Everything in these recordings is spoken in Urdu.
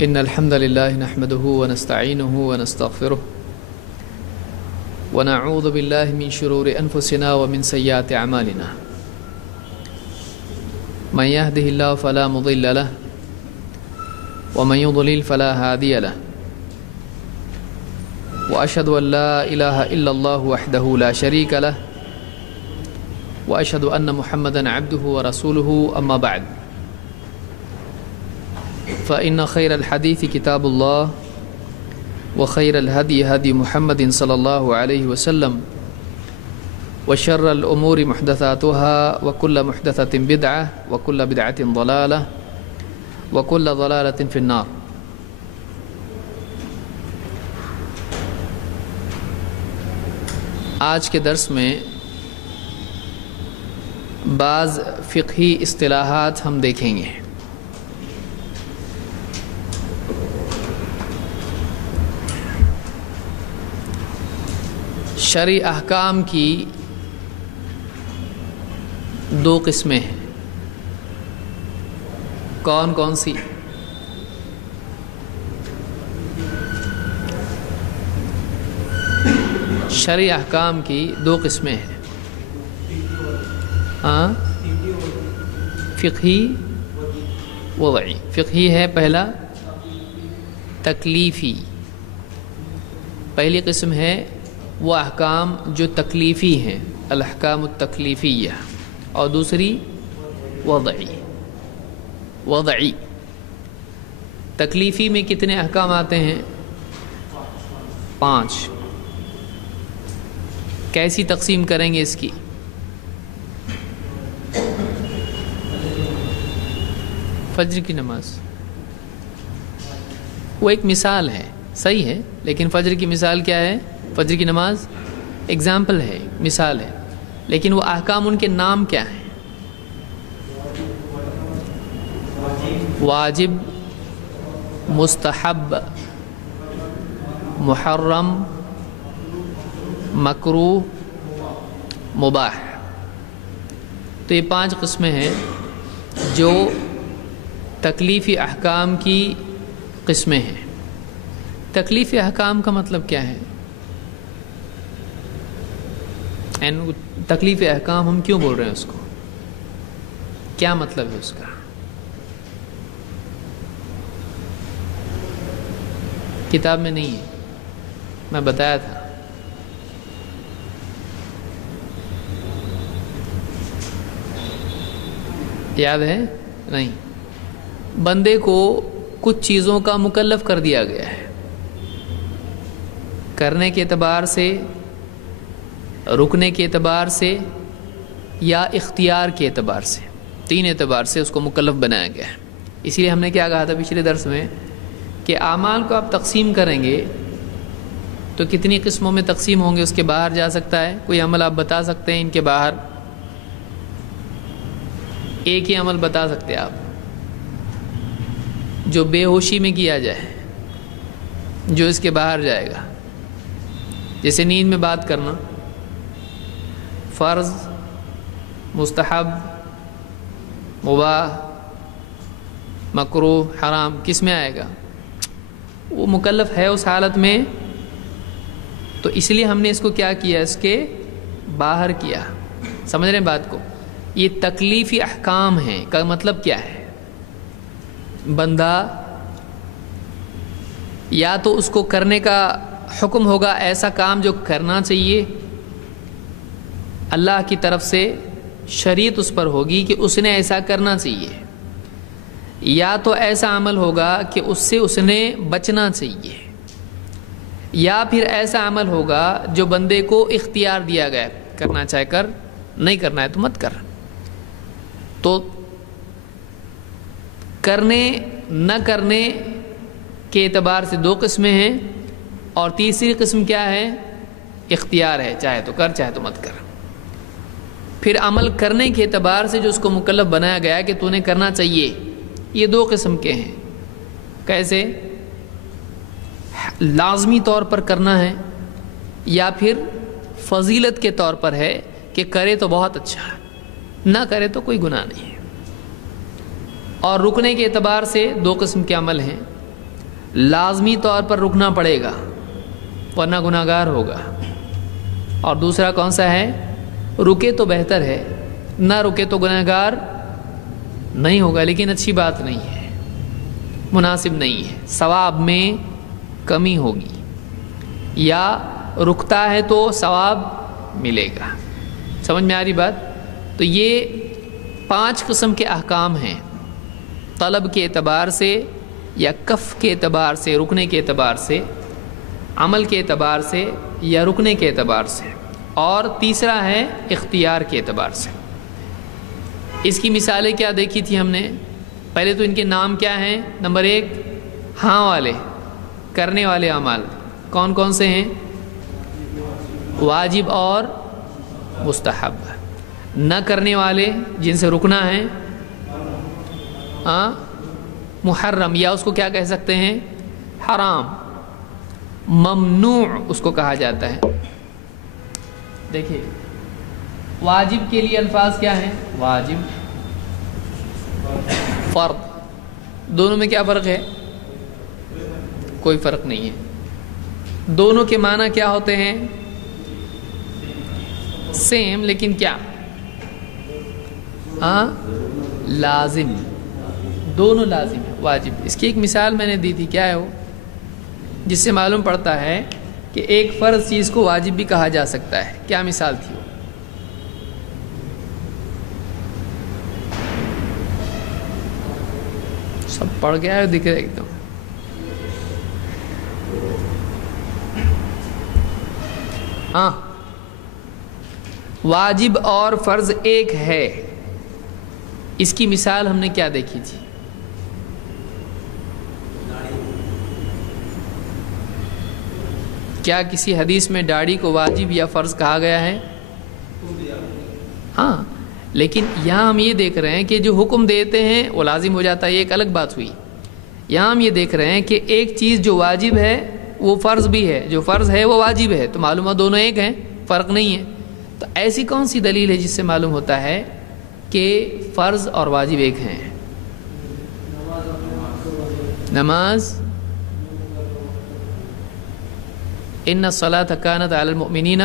إن الحمد لله نحمده ونستعينه ونستغفره ونعوذ بالله من شرور أنفسنا ومن سيئات أعمالنا من يهده الله فلا مضل له ومن يضلل فلا هادي له وأشهد أن لا إله إلا الله وحده لا شريك له وأشهد أن محمدا عبده ورسوله أما بعد فإن خير الحديث كتاب الله وخير الهدي هدي محمد صلى الله عليه وسلم وشر الأمور محدثاتها وكل محدثة بدعة وكل بدعة ضلالة وكل ضلالة في النار. آج کے درس میں بعض فقہی اصطلاحات ہم دیکھیں گے. شرعی احکام کی دو قسمیں ہیں. کون کون سی؟ شرعی احکام کی دو قسمیں ہیں. فقہی وضعی. فقہی ہے پہلا، تکلیفی. پہلی قسم ہے وہ احکام جو تکلیفی ہیں، الاحکام التکلیفیہ، اور دوسری وضعی. وضعی تکلیفی میں کتنے احکام آتے ہیں؟ 5. کیسی تقسیم کریں گے اس کی؟ فجر کی نماز وہ ایک مثال ہے، صحیح ہے، لیکن فجر کی مثال کیا ہے؟ فجر کی نماز اگزامپل ہے، مثال ہے، لیکن وہ احکام ان کے نام کیا ہیں؟ واجب، مستحب، محرم، مکروہ، مباح. تو یہ 5 قسمیں ہیں جو تکلیفی احکام کی قسمیں ہیں. تکلیفی احکام کا مطلب کیا ہے؟ تکلیفی احکام ہم کیوں بول رہے ہیں اس کو؟ کیا مطلب ہے اس کا؟ کتاب میں نہیں ہے، میں بتایا تھا. یاد ہے؟ نہیں. بندے کو کچھ چیزوں کا مکلف کر دیا گیا ہے، کرنے کے اعتبار سے، رکنے کے اعتبار سے، یا اختیار کے اعتبار سے. 3 اعتبار سے اس کو مکلف بنایا گیا ہے. اسی لیے ہم نے کیا کہا تھا پچھلے درس میں کہ اعمال کو آپ تقسیم کریں گے تو کتنی قسموں میں تقسیم ہوں گے؟ اس کے باہر جا سکتا ہے کوئی عمل؟ آپ بتا سکتے ہیں ان کے باہر؟ ایک ہی عمل بتا سکتے آپ جو بے ہوشی میں کیا جائے، جو اس کے باہر جائے گا. جیسے نیند میں بات کرنا، فرض، مستحب، مباح، مکروہ، حرام، کس میں آئے گا؟ وہ مکلف ہے اس حالت میں، تو اس لیے ہم نے اس کو کیا کیا؟ اس کے باہر کیا. سمجھ رہے ہیں بات کو؟ یہ تکلیفی احکام ہیں. کا مطلب کیا ہے؟ بندہ یا تو اس کو کرنے کا حکم ہوگا، ایسا کام جو کرنا چاہیے، اللہ کی طرف سے شریعت اس پر ہوگی کہ اس نے ایسا کرنا چاہیے، یا تو ایسا عمل ہوگا کہ اس سے اس نے بچنا چاہیے، یا پھر ایسا عمل ہوگا جو بندے کو اختیار دیا گیا، کرنا چاہے کر، نہیں کرنا ہے تو مت کر. تو کرنے نہ کرنے کے اعتبار سے 2 قسمیں ہیں، اور تیسری قسم کیا ہے؟ اختیار ہے، چاہے تو کر چاہے تو مت کر. پھر عمل کرنے کے اعتبار سے جو اس کو مکلف بنایا گیا ہے کہ تو نے کرنا چاہیے، یہ 2 قسم کے ہیں. کیسے؟ لازمی طور پر کرنا ہے، یا پھر فضیلت کے طور پر ہے کہ کرے تو بہت اچھا ہے، نہ کرے تو کوئی گناہ نہیں ہے. اور رکنے کے اعتبار سے 2 قسم کے عمل ہیں. لازمی طور پر رکنا پڑے گا ورنہ گناہگار ہوگا. اور دوسرا کون سا ہے؟ رکے تو بہتر ہے، نہ رکے تو گناہگار نہیں ہوگا، لیکن اچھی بات نہیں ہے، مناسب نہیں ہے، ثواب میں کمی ہوگی. یا رکتا ہے تو ثواب ملے گا. سمجھ میں آ رہی بات؟ تو یہ 5 قسم کے احکام ہیں، طلب کے اعتبار سے یا کف کے اعتبار سے، رکنے کے اعتبار سے، عمل کے اعتبار سے یا رکنے کے اعتبار سے، اور تیسرا ہے اختیار کے اعتبار سے. اس کی مثالیں کیا دیکھی تھی ہم نے؟ پہلے تو ان کے نام کیا ہیں؟ نمبر 1 ہاں والے، کرنے والے اعمال کون کون سے ہیں؟ واجب اور مستحب. نہ کرنے والے جن سے رکنا ہے محرم، یا اس کو کیا کہہ سکتے ہیں؟ حرام. ممنوع اس کو کہا جاتا ہے. دیکھیے واجب کے لیے الفاظ کیا ہیں؟ واجب، فرض، دونوں میں کیا فرق ہے؟ کوئی فرق نہیں ہے. دونوں کے معنی کیا ہوتے ہیں؟ سیم، لیکن کیا؟ لازم. دونوں لازم ہے. واجب، اس کی ایک مثال میں نے دی تھی، کیا ہے وہ؟ جس سے معلوم پڑتا ہے کہ ایک فرض چیز کو واجب بھی کہا جا سکتا ہے. کیا مثال تھی وہ؟ سب پڑھ گیا ہے، دکھ رہا ایک دم. واجب اور فرض ایک ہے. اس کی مثال ہم نے کیا دیکھی تھی؟ کیا کسی حدیث میں داڑھی کو واجب یا فرض کہا گیا ہے؟ ہاں، لیکن یہاں ہم یہ دیکھ رہے ہیں کہ جو حکم دیتے ہیں وہ لازم ہو جاتا ہے، یہ ایک الگ بات ہوئی. یہاں ہم یہ دیکھ رہے ہیں کہ ایک چیز جو واجب ہے وہ فرض بھی ہے، جو فرض ہے وہ واجب ہے، تو معلوم ہے دونوں ایک ہیں، فرق نہیں ہے. تو ایسی کون سی دلیل ہے جس سے معلوم ہوتا ہے کہ فرض اور واجب ایک ہیں؟ نماز، ان الصلاۃ کانت علی المؤمنین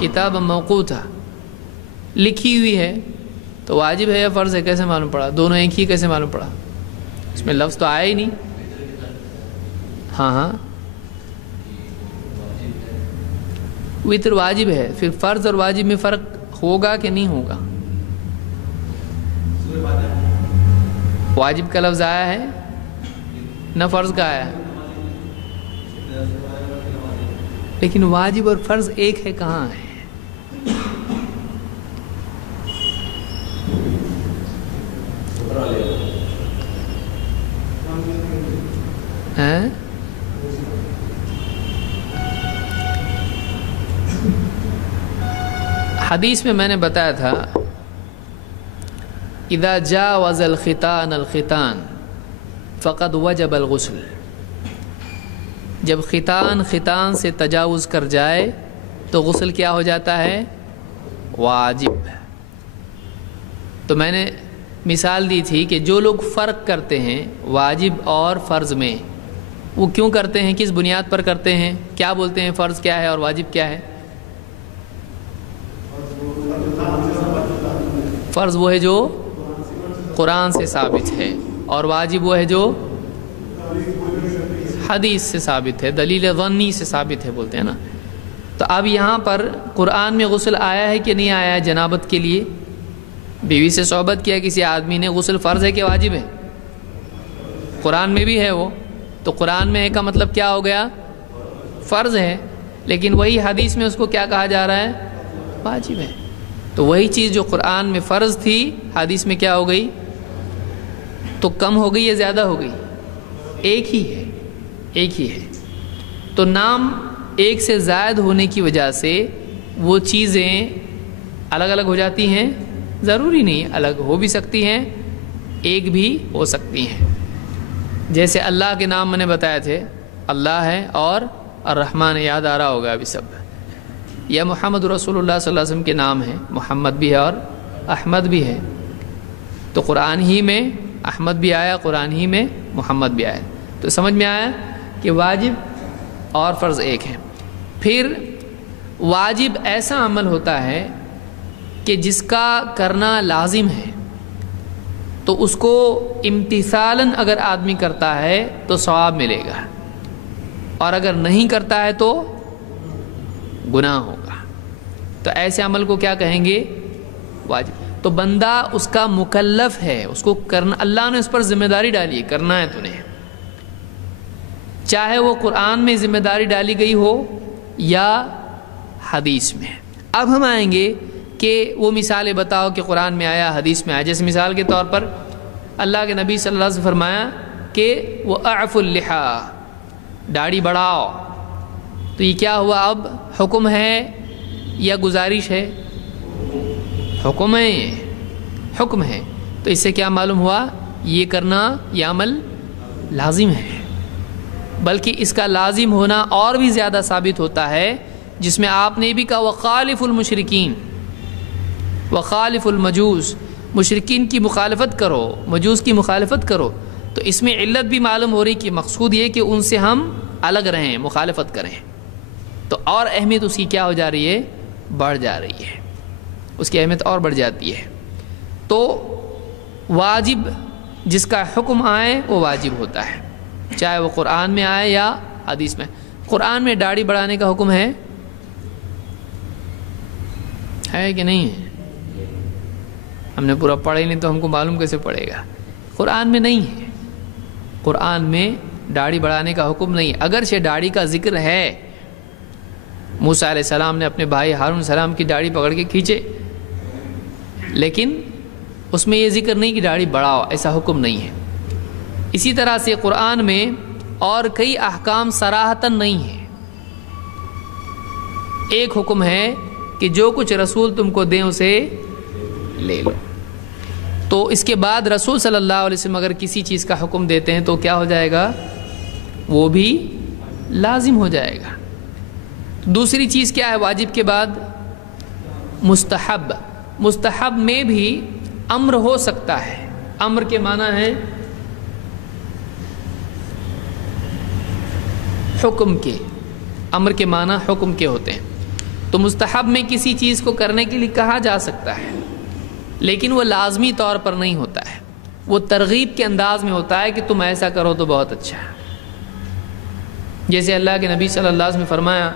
کتابا موقوتا، لکھی ہوئی ہے، تو واجب ہے یا فرض ہے کیسے معلوم پڑا؟ دونوں ایک ہی کیسے معلوم پڑا؟ اس میں لفظ تو آیا ہی نہیں. ہاں وتر واجب ہے، پھر فرض اور واجب میں فرق ہوگا کہ نہیں ہوگا؟ واجب کا لفظ آیا ہے نہ فرض کا آیا ہے، لیکن واجب اور فرض ایک ہے، کہاں ہے؟ حدیث میں میں نے بتایا تھا اذا جاوز الختان الختان فقد وجب الغسل. جب ختان سے تجاوز کر جائے تو غسل کیا ہو جاتا ہے؟ واجب. تو میں نے مثال دی تھی کہ جو لوگ فرق کرتے ہیں واجب اور فرض میں، وہ کیوں کرتے ہیں؟ کس بنیاد پر کرتے ہیں؟ کیا بولتے ہیں فرض کیا ہے اور واجب کیا ہے؟ فرض وہ ہے جو قرآن سے ثابت ہے، اور واجب وہ ہے جو حدیث سے ثابت ہے، دلیل ظنی سے ثابت ہے، بولتے ہیں نا. تو اب یہاں پر قرآن میں غسل آیا ہے کہ نہیں آیا ہے؟ جنابت کے لیے بیوی سے صحبت کیا کسی آدمی نے، غسل فرض ہے کہ واجب ہے؟ قرآن میں بھی ہے وہ. تو قرآن میں ہے کا مطلب کیا ہو گیا؟ فرض ہے. لیکن وہی حدیث میں اس کو کیا کہا جا رہا ہے؟ واجب ہے. تو وہی چیز جو قرآن میں فرض تھی حدیث میں کیا ہو گئی؟ تو کم ہو گئی یا زیادہ ہو گئی؟ ایک ہی ہے، ایک ہی ہے. تو نام ایک سے زائد ہونے کی وجہ سے وہ چیزیں الگ الگ ہو جاتی ہیں؟ ضروری نہیں، الگ ہو بھی سکتی ہیں، ایک بھی ہو سکتی ہیں. جیسے اللہ کے نام میں نے بتایا تھے، اللہ ہے اور الرحمن، یاد آ رہا ہوگا ابھی سب. یا محمد رسول اللہ صلی اللہ علیہ وسلم کے نام ہیں، محمد بھی ہے اور احمد بھی ہے. تو قرآن ہی میں احمد بھی آیا، قرآن ہی میں محمد بھی آیا. تو سمجھ میں آیا کہ واجب اور فرض ایک ہیں. پھر واجب ایسا عمل ہوتا ہے کہ جس کا کرنا لازم ہے، تو اس کو امتثالاً اگر آدمی کرتا ہے تو ثواب ملے گا، اور اگر نہیں کرتا ہے تو گناہ ہوگا. تو ایسے عمل کو کیا کہیں گے؟ واجب. تو بندہ اس کا مکلف ہے، اس کو کرنا، اللہ نے اس پر ذمہ داری ڈالی ہے، کرنا ہے تو نے، چاہے وہ قرآن میں ذمہ داری ڈالی گئی ہو یا حدیث میں. اب ہم آئیں گے کہ وہ مثالیں بتاؤ کہ قرآن میں آیا، حدیث میں آیا. جیسے مثال کے طور پر اللہ کے نبی صلی اللہ علیہ وسلم نے فرمایا کہ وہ اعفوا اللحى، داڑھی بڑھاؤ. تو یہ کیا ہوا؟ اب حکم ہے یا گزارش ہے؟ حکم ہے، حکم ہے. تو اس سے کیا معلوم ہوا؟ یہ کرنا، یہ عمل لازم ہے. بلکہ اس کا لازم ہونا اور بھی زیادہ ثابت ہوتا ہے، جس میں آپ نے بھی کہا وخالف المشرکین، وخالف المجوس، مشرکین کی مخالفت کرو، مجوس کی مخالفت کرو. تو اس میں علت بھی معلوم ہو رہی کہ مقصود یہ کہ ان سے ہم الگ رہیں، مخالفت کریں. تو اور اہمیت اس کی کیا ہو جا رہی ہے؟ بڑھ جا رہی ہے، اس کی اہمیت اور بڑھ جاتی ہے. تو واجب جس کا حکم آئے وہ واجب ہوتا ہے، چاہے وہ قرآن میں آئے یا حدیث میں. قرآن میں داڑھی بڑھانے کا حکم ہے کہ نہیں ہے؟ ہم نے پورا پڑھا ہی نہیں تو ہم کو معلوم کیسے پڑے گا؟ قرآن میں نہیں ہے، قرآن میں داڑھی بڑھانے کا حکم نہیں. اگرچہ داڑھی کا ذکر ہے، موسیٰ علیہ السلام نے اپنے بھائی ہارون علیہ السلام کی داڑھی پکڑ کے کھینچے، لیکن اس میں یہ ذکر نہیں کہ داڑھی بڑھاؤ، ایسا حکم نہیں ہے. اسی طرح سے قرآن میں اور کئی احکام صراحتاً نہیں ہیں. ایک حکم ہے کہ جو کچھ رسول تم کو دیں اسے لے لو. تو اس کے بعد رسول صلی اللہ علیہ وسلم اگر کسی چیز کا حکم دیتے ہیں تو کیا ہو جائے گا؟ وہ بھی لازم ہو جائے گا. دوسری چیز کیا ہے واجب کے بعد؟ مستحب. مستحب میں بھی امر ہو سکتا ہے. امر کے معنی ہے حکم کے، امر کے معنی حکم کے ہوتے ہیں. تو مستحب میں کسی چیز کو کرنے کے لیے کہا جا سکتا ہے، لیکن وہ لازمی طور پر نہیں ہوتا ہے، وہ ترغیب کے انداز میں ہوتا ہے کہ تم ایسا کرو تو بہت اچھا ہے. جیسے اللہ کے نبی صلی اللہ علیہ وسلم نے فرمایا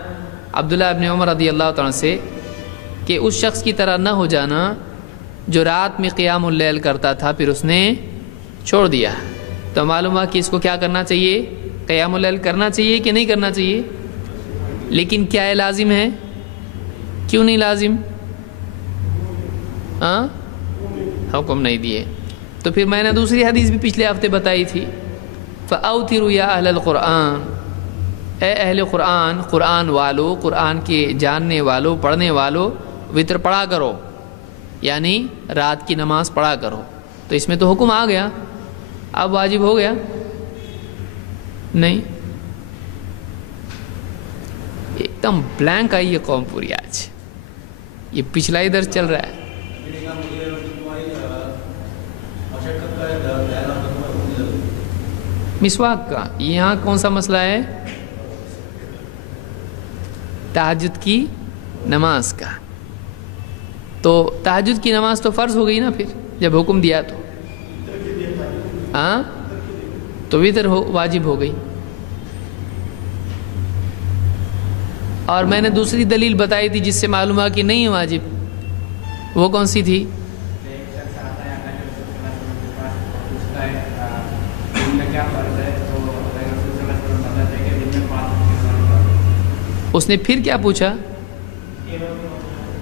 عبداللہ ابن عمر رضی اللہ تعالیٰ سے کہ اس شخص کی طرح نہ ہو جانا جو رات میں قیام اللیل کرتا تھا پھر اس نے چھوڑ دیا. تو معلوم ہوا کہ اس کو کیا کرنا چاہیے؟ قیام اللیل کرنا چاہیے کہ نہیں کرنا چاہیے؟ لیکن کیا ہے لازم ہے؟ کیوں نہیں لازم؟ حکم نہیں دیے. تو پھر میں نے دوسری حدیث بھی پچھلے ہفتے بتائی تھی، فَأَوْتِرُوا يَا أَهْلَ الْقُرْآنِ، اے اہل قرآن، قرآن والو، قرآن کے جاننے والو، پڑھنے والو، وتر پڑھا کرو، یعنی رات کی نماز پڑھا کرو. تو اس میں تو حکم آ گیا، اب واجب ہو گیا؟ نہیں. ایک دم بلینک آئی یہ قوم پوری آج، یہ پچھلا ہی درس چل رہا ہے. مسواک کا یہاں کون سا مسئلہ ہے؟ تہجد کی نماز کا. تو تہجد کی نماز تو فرض ہو گئی نا پھر جب حکم دیا تو، تو وتر واجب ہو گئی. اور میں نے دوسری دلیل بتائی تھی جس سے معلوم ہوا کہ نہیں ہے واجب، وہ کون سی تھی؟ اس نے پھر کیا پوچھا؟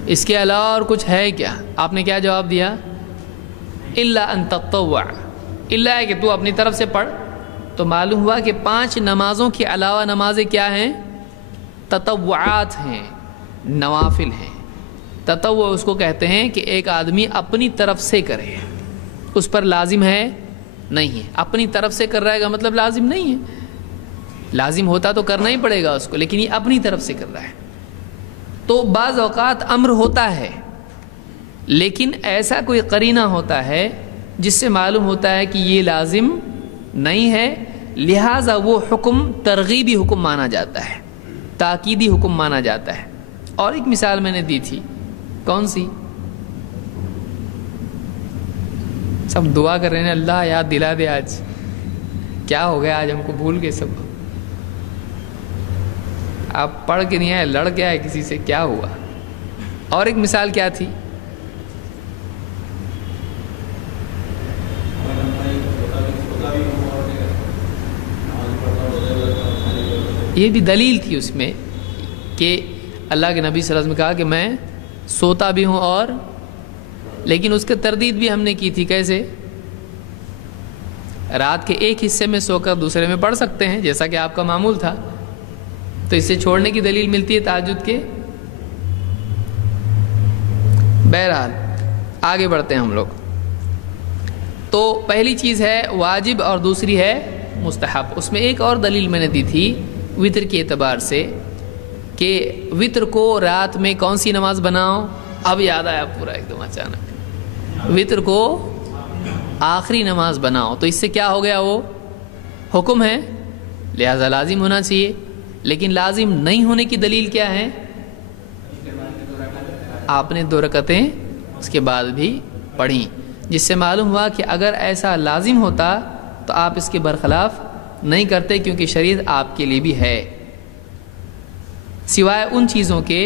اس کے علاوہ اور کچھ ہے کیا؟ آپ نے کیا جواب دیا؟ الا ان تطوع، الا ہے کہ تو اپنی طرف سے پڑھ. تو معلوم ہوا کہ 5 نمازوں کے علاوہ نمازیں کیا ہیں؟ تطوعات ہیں، نوافل ہیں. تطوع اس کو کہتے ہیں کہ ایک آدمی اپنی طرف سے کرے، اس پر لازم ہے نہیں ہے. اپنی طرف سے کر رہے گا مطلب لازم نہیں ہے، لازم ہوتا تو کرنا ہی پڑے گا اس کو، لیکن یہ اپنی طرف سے کر رہا ہے. تو بعض اوقات امر ہوتا ہے، لیکن ایسا کوئی قرینہ ہوتا ہے جس سے معلوم ہوتا ہے کہ یہ لازم نہیں ہے، لہٰذا وہ حکم ترغیبی حکم مانا جاتا ہے، تاکیدی حکم مانا جاتا ہے۔ اور ایک مثال میں نے دی تھی، کون سی؟ سب دعا کر رہے ہیں اللہ یاد دلا دے، آج کیا ہو گیا، آج ہم کو بھول گئے سب۔ آپ پڑھ کے نہیں آئے، لڑ کے آئے کسی سے، کیا ہوا؟ اور ایک مثال کیا تھی؟ یہ بھی دلیل تھی اس میں کہ اللہ کے نبی صلی اللہ علیہ وسلم نے کہا کہ میں سوتا بھی ہوں، اور لیکن اس کے تردید بھی ہم نے کی تھی۔ کیسے؟ رات کے ایک حصے میں سو کر دوسرے میں پڑھ سکتے ہیں، جیسا کہ آپ کا معمول تھا، تو اسے چھوڑنے کی دلیل ملتی ہے تہجد کے۔ بہرحال آگے بڑھتے ہیں ہم لوگ۔ تو پہلی چیز ہے واجب اور دوسری ہے مستحب۔ اس میں ایک اور دلیل میں نے دی تھی وتر کے اعتبار سے کہ وتر کو رات میں کون سی نماز بناؤ؟ اب یاد آیا پورا ایک دم اچانک، وتر کو آخری نماز بناؤ۔ تو اس سے کیا ہو گیا؟ وہ حکم ہے، لہذا لازم ہونا چاہیے۔ لیکن لازم نہیں ہونے کی دلیل کیا ہے؟ آپ نے 2 رکعتیں اس کے بعد بھی پڑھیں، جس سے معلوم ہوا کہ اگر ایسا لازم ہوتا تو آپ اس کے برخلاف نہیں کرتے، کیونکہ شریعت آپ کے لیے بھی ہے، سوائے ان چیزوں کے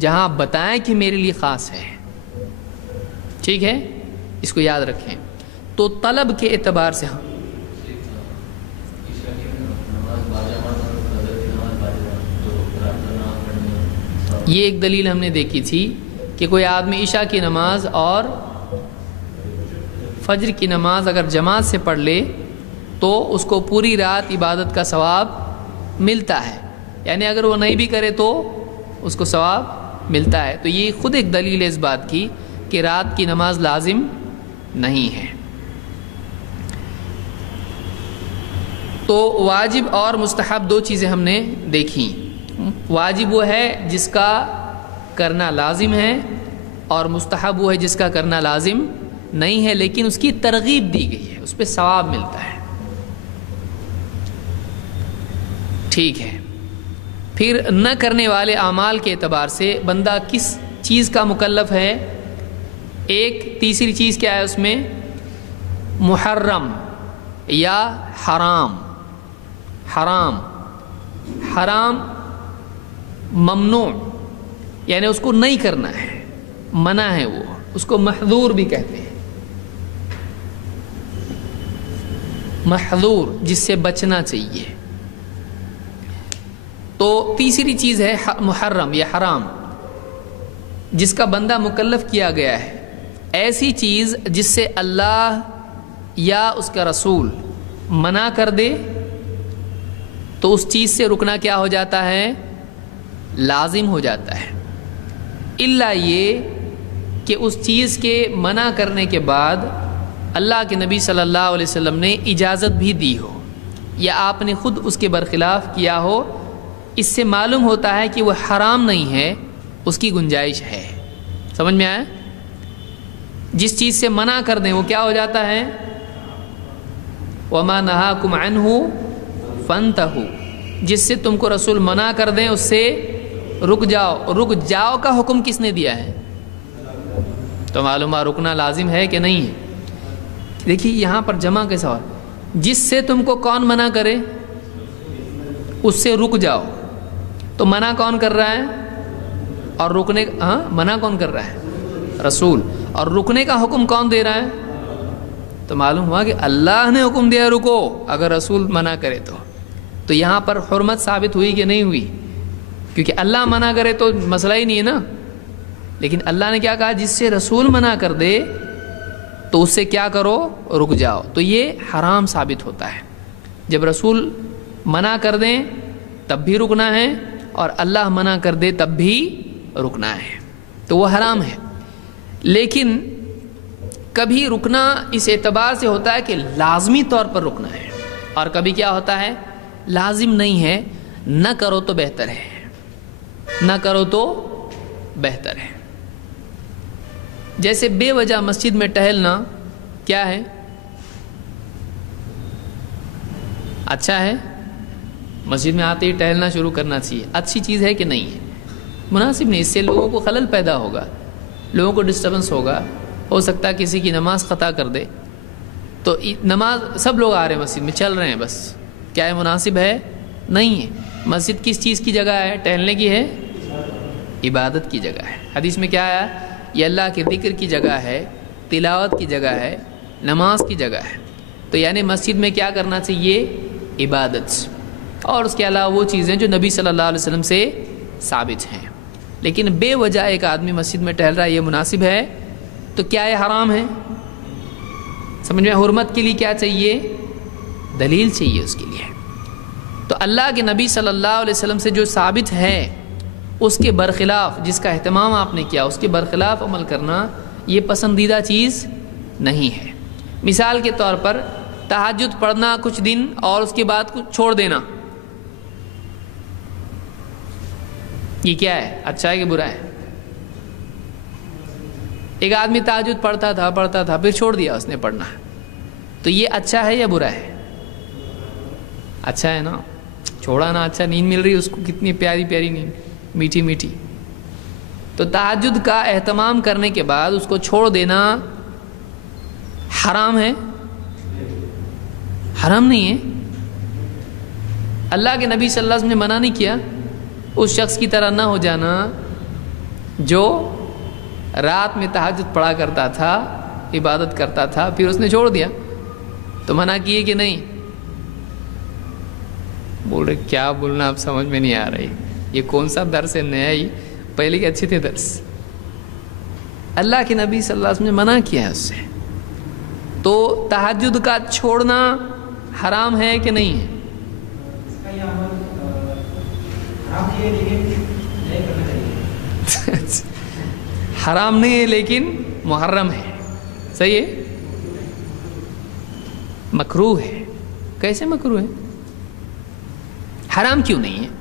جہاں بتائیں کہ میرے لیے خاص ہے۔ ٹھیک ہے، اس کو یاد رکھیں۔ تو طلب کے اعتبار سے ہم یہ ایک دلیل ہم نے دیکھی تھی کہ کوئی آدمی عشاء کی نماز اور فجر کی نماز اگر جماعت سے پڑھ لے تو اس کو پوری رات عبادت کا ثواب ملتا ہے، یعنی اگر وہ نہیں بھی کرے تو اس کو ثواب ملتا ہے۔ تو یہ خود ایک دلیل ہے اس بات کی کہ رات کی نماز لازم نہیں ہے۔ تو واجب اور مستحب 2 چیزیں ہم نے دیکھی۔ واجب وہ ہے جس کا کرنا لازم ہے، اور مستحب وہ ہے جس کا کرنا لازم نہیں ہے لیکن اس کی ترغیب دی گئی ہے، اس پہ ثواب ملتا ہے۔ ٹھیک ہے، پھر نہ کرنے والے اعمال کے اعتبار سے بندہ کس چیز کا مکلف ہے؟ ایک تیسری چیز کیا ہے اس میں؟ محرم یا حرام۔ حرام، حرام ممنوع، یعنی اس کو نہیں کرنا ہے، منع ہے، وہ اس کو محظور بھی کہتے ہیں۔ محظور جس سے بچنا چاہیے۔ تو تیسری چیز ہے محرم یا حرام، جس کا بندہ مکلف کیا گیا ہے، ایسی چیز جس سے اللہ یا اس کا رسول منع کر دے تو اس چیز سے رکنا کیا ہو جاتا ہے؟ لازم ہو جاتا ہے، الا یہ کہ اس چیز کے منع کرنے کے بعد اللہ کے نبی صلی اللہ علیہ وسلم نے اجازت بھی دی ہو یا آپ نے خود اس کے برخلاف کیا ہو، اس سے معلوم ہوتا ہے کہ وہ حرام نہیں ہے، اس کی گنجائش ہے۔ سمجھ میں آیا؟ جس چیز سے منع کر دیں وہ کیا ہو جاتا ہے؟ وَمَا نَهَاكُمْ عَنْهُ فَانْتَهُوا، جس سے تم کو رسول منع کر دیں اس سے رک جاؤ۔ رک جاؤ کا حکم کس نے دیا ہے؟ تو معلوم ہے رکنا لازم ہے کہ نہیں ہے۔ دیکھیے یہاں پر جمع کے سوال، جس سے تم کو کون منع کرے اس سے رک جاؤ، تو منع کون کر رہا ہے؟ اور رکنے منع کون کر رہا ہے؟ رسول۔ اور رکنے کا حکم کون دے رہا ہے؟ تو معلوم ہوا کہ اللہ نے حکم دیا رکو، اگر رسول منع کرے تو یہاں پر حرمت ثابت ہوئی کہ نہیں ہوئی؟ کیونکہ اللہ منع کرے تو مسئلہ ہی نہیں ہے نا، لیکن اللہ نے کیا کہا؟ جس سے رسول منع کر دے تو اس سے کیا کرو؟ رک جاؤ۔ تو یہ حرام ثابت ہوتا ہے، جب رسول منع کر دیں تب بھی رکنا ہے، اور اللہ منع کر دے تب بھی رکنا ہے، تو وہ حرام ہے۔ لیکن کبھی رکنا اس اعتبار سے ہوتا ہے کہ لازمی طور پر رکنا ہے، اور کبھی کیا ہوتا ہے؟ لازم نہیں ہے، نہ کرو تو بہتر ہے، نہ کرو تو بہتر ہے۔ جیسے بے وجہ مسجد میں ٹہلنا کیا ہے؟ اچھا ہے مسجد میں آتے ہی ٹہلنا شروع کرنا چاہیے، اچھی چیز ہے کہ نہیں ہے؟ مناسب نہیں، اس سے لوگوں کو خلل پیدا ہوگا، لوگوں کو ڈسٹربنس ہوگا، ہو سکتا ہے کسی کی نماز قطع کر دے۔ تو نماز سب لوگ آ رہے ہیں مسجد میں، چل رہے ہیں، بس کیا ہے مناسب ہے؟ نہیں ہے۔ مسجد کس چیز کی جگہ ہے؟ ٹہلنے کی ہے؟ عبادت کی جگہ ہے۔ حدیث میں کیا آیا؟ یہ اللہ کے ذکر کی جگہ ہے، تلاوت کی جگہ ہے، نماز کی جگہ ہے۔ تو یعنی مسجد میں کیا کرنا چاہیے؟ عبادت، اور اس کے علاوہ وہ چیزیں جو نبی صلی اللہ علیہ وسلم سے ثابت ہیں۔ لیکن بے وجہ ایک آدمی مسجد میں ٹہل رہا ہے، یہ مناسب ہے؟ تو کیا یہ حرام ہے؟ سمجھ میں؟ حرمت کے لیے کیا چاہیے؟ دلیل چاہیے اس کے لیے۔ تو اللہ کے نبی صلی اللہ علیہ وسلم سے جو ثابت ہے اس کے برخلاف، جس کا اہتمام آپ نے کیا، اس کے برخلاف عمل کرنا یہ پسندیدہ چیز نہیں ہے۔ مثال کے طور پر تہجد پڑھنا کچھ دن اور اس کے بعد کچھ چھوڑ دینا، یہ کیا ہے؟ اچھا ہے کہ برا ہے؟ ایک آدمی تہجد پڑھتا تھا پھر چھوڑ دیا اس نے پڑھنا، تو یہ اچھا ہے یا برا ہے؟ اچھا ہے نا، چھوڑا نا، اچھا، نیند مل رہی اس کو، کتنی پیاری پیاری نیند، میٹھی میٹھی۔ تو تہجد کا اہتمام کرنے کے بعد اس کو چھوڑ دینا حرام ہے؟ حرام نہیں ہے۔ اللہ کے نبی صلی اللہ علیہ وسلم نے منع نہیں کیا اس شخص کی طرح نہ ہو جانا جو رات میں تہجد پڑھا کرتا تھا، عبادت کرتا تھا، پھر اس نے چھوڑ دیا، تو منع کیے کہ نہیں؟ بول رہے کیا بولنا اب سمجھ میں نہیں آ رہی، یہ کون سا درس ہے نیا ہی، پہلے کے اچھے تھے درس۔ اللہ کے نبی صلی اللہ علیہ وسلم نے منع کیا ہے اس سے، تو تہجد کا چھوڑنا حرام ہے کہ نہیں ہے؟ حرام نہیں ہے لیکن محرم ہے، صحیح ہے، مکروہ ہے۔ کیسے مکروہ ہے؟ حرام کیوں نہیں ہے؟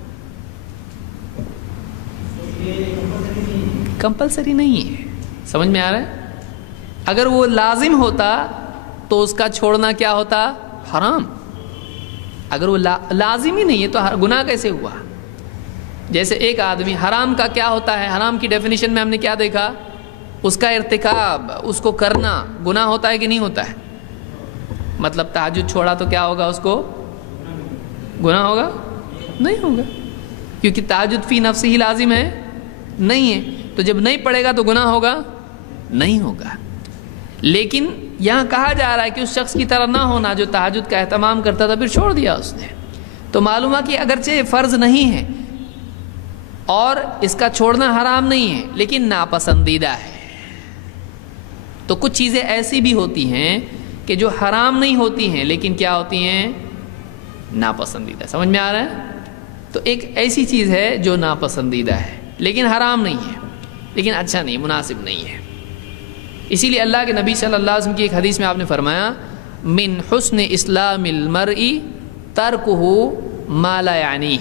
کمپلسری نہیں ہے، سمجھ میں آ رہا ہے؟ اگر وہ لازم ہوتا تو اس کا چھوڑنا کیا ہوتا؟ حرام۔ اگر وہ لازم ہی نہیں ہے تو گناہ کیسے ہوا؟ جیسے ایک آدمی، حرام کا کیا ہوتا ہے؟ حرام کی ڈیفینیشن میں ہم نے کیا دیکھا؟ اس کا ارتکاب، اس کو کرنا گناہ ہوتا ہے کہ نہیں ہوتا ہے؟ مطلب تہجد چھوڑا تو کیا ہوگا؟ اس کو گناہ ہوگا؟ نہیں ہوگا، کیونکہ تہجد فی نفس ہی لازم ہے نہیں ہے، تو جب نہیں پڑھے گا تو گناہ ہوگا؟ نہیں ہوگا۔ لیکن یہاں کہا جا رہا ہے کہ اس شخص کی طرح نہ ہونا جو تہجد کا اہتمام کرتا تھا پھر چھوڑ دیا اس نے، تو معلوم ہے کہ اگرچہ فرض نہیں ہے اور اس کا چھوڑنا حرام نہیں ہے لیکن ناپسندیدہ ہے۔ تو کچھ چیزیں ایسی بھی ہوتی ہیں کہ جو حرام نہیں ہوتی ہیں لیکن کیا ہوتی ہیں؟ ناپسندیدہ۔ سمجھ میں آ رہا ہے؟ تو ایک ایسی چیز ہے جو ناپسندیدہ ہے لیکن حرام نہیں ہے، لیکن اچھا نہیں، مناسب نہیں ہے۔ اسی لیے اللہ کے نبی صلی اللہ علیہ وسلم کی ایک حدیث میں آپ نے فرمایا من حسن اسلام المرء ترکہ ما لا یعنیہ،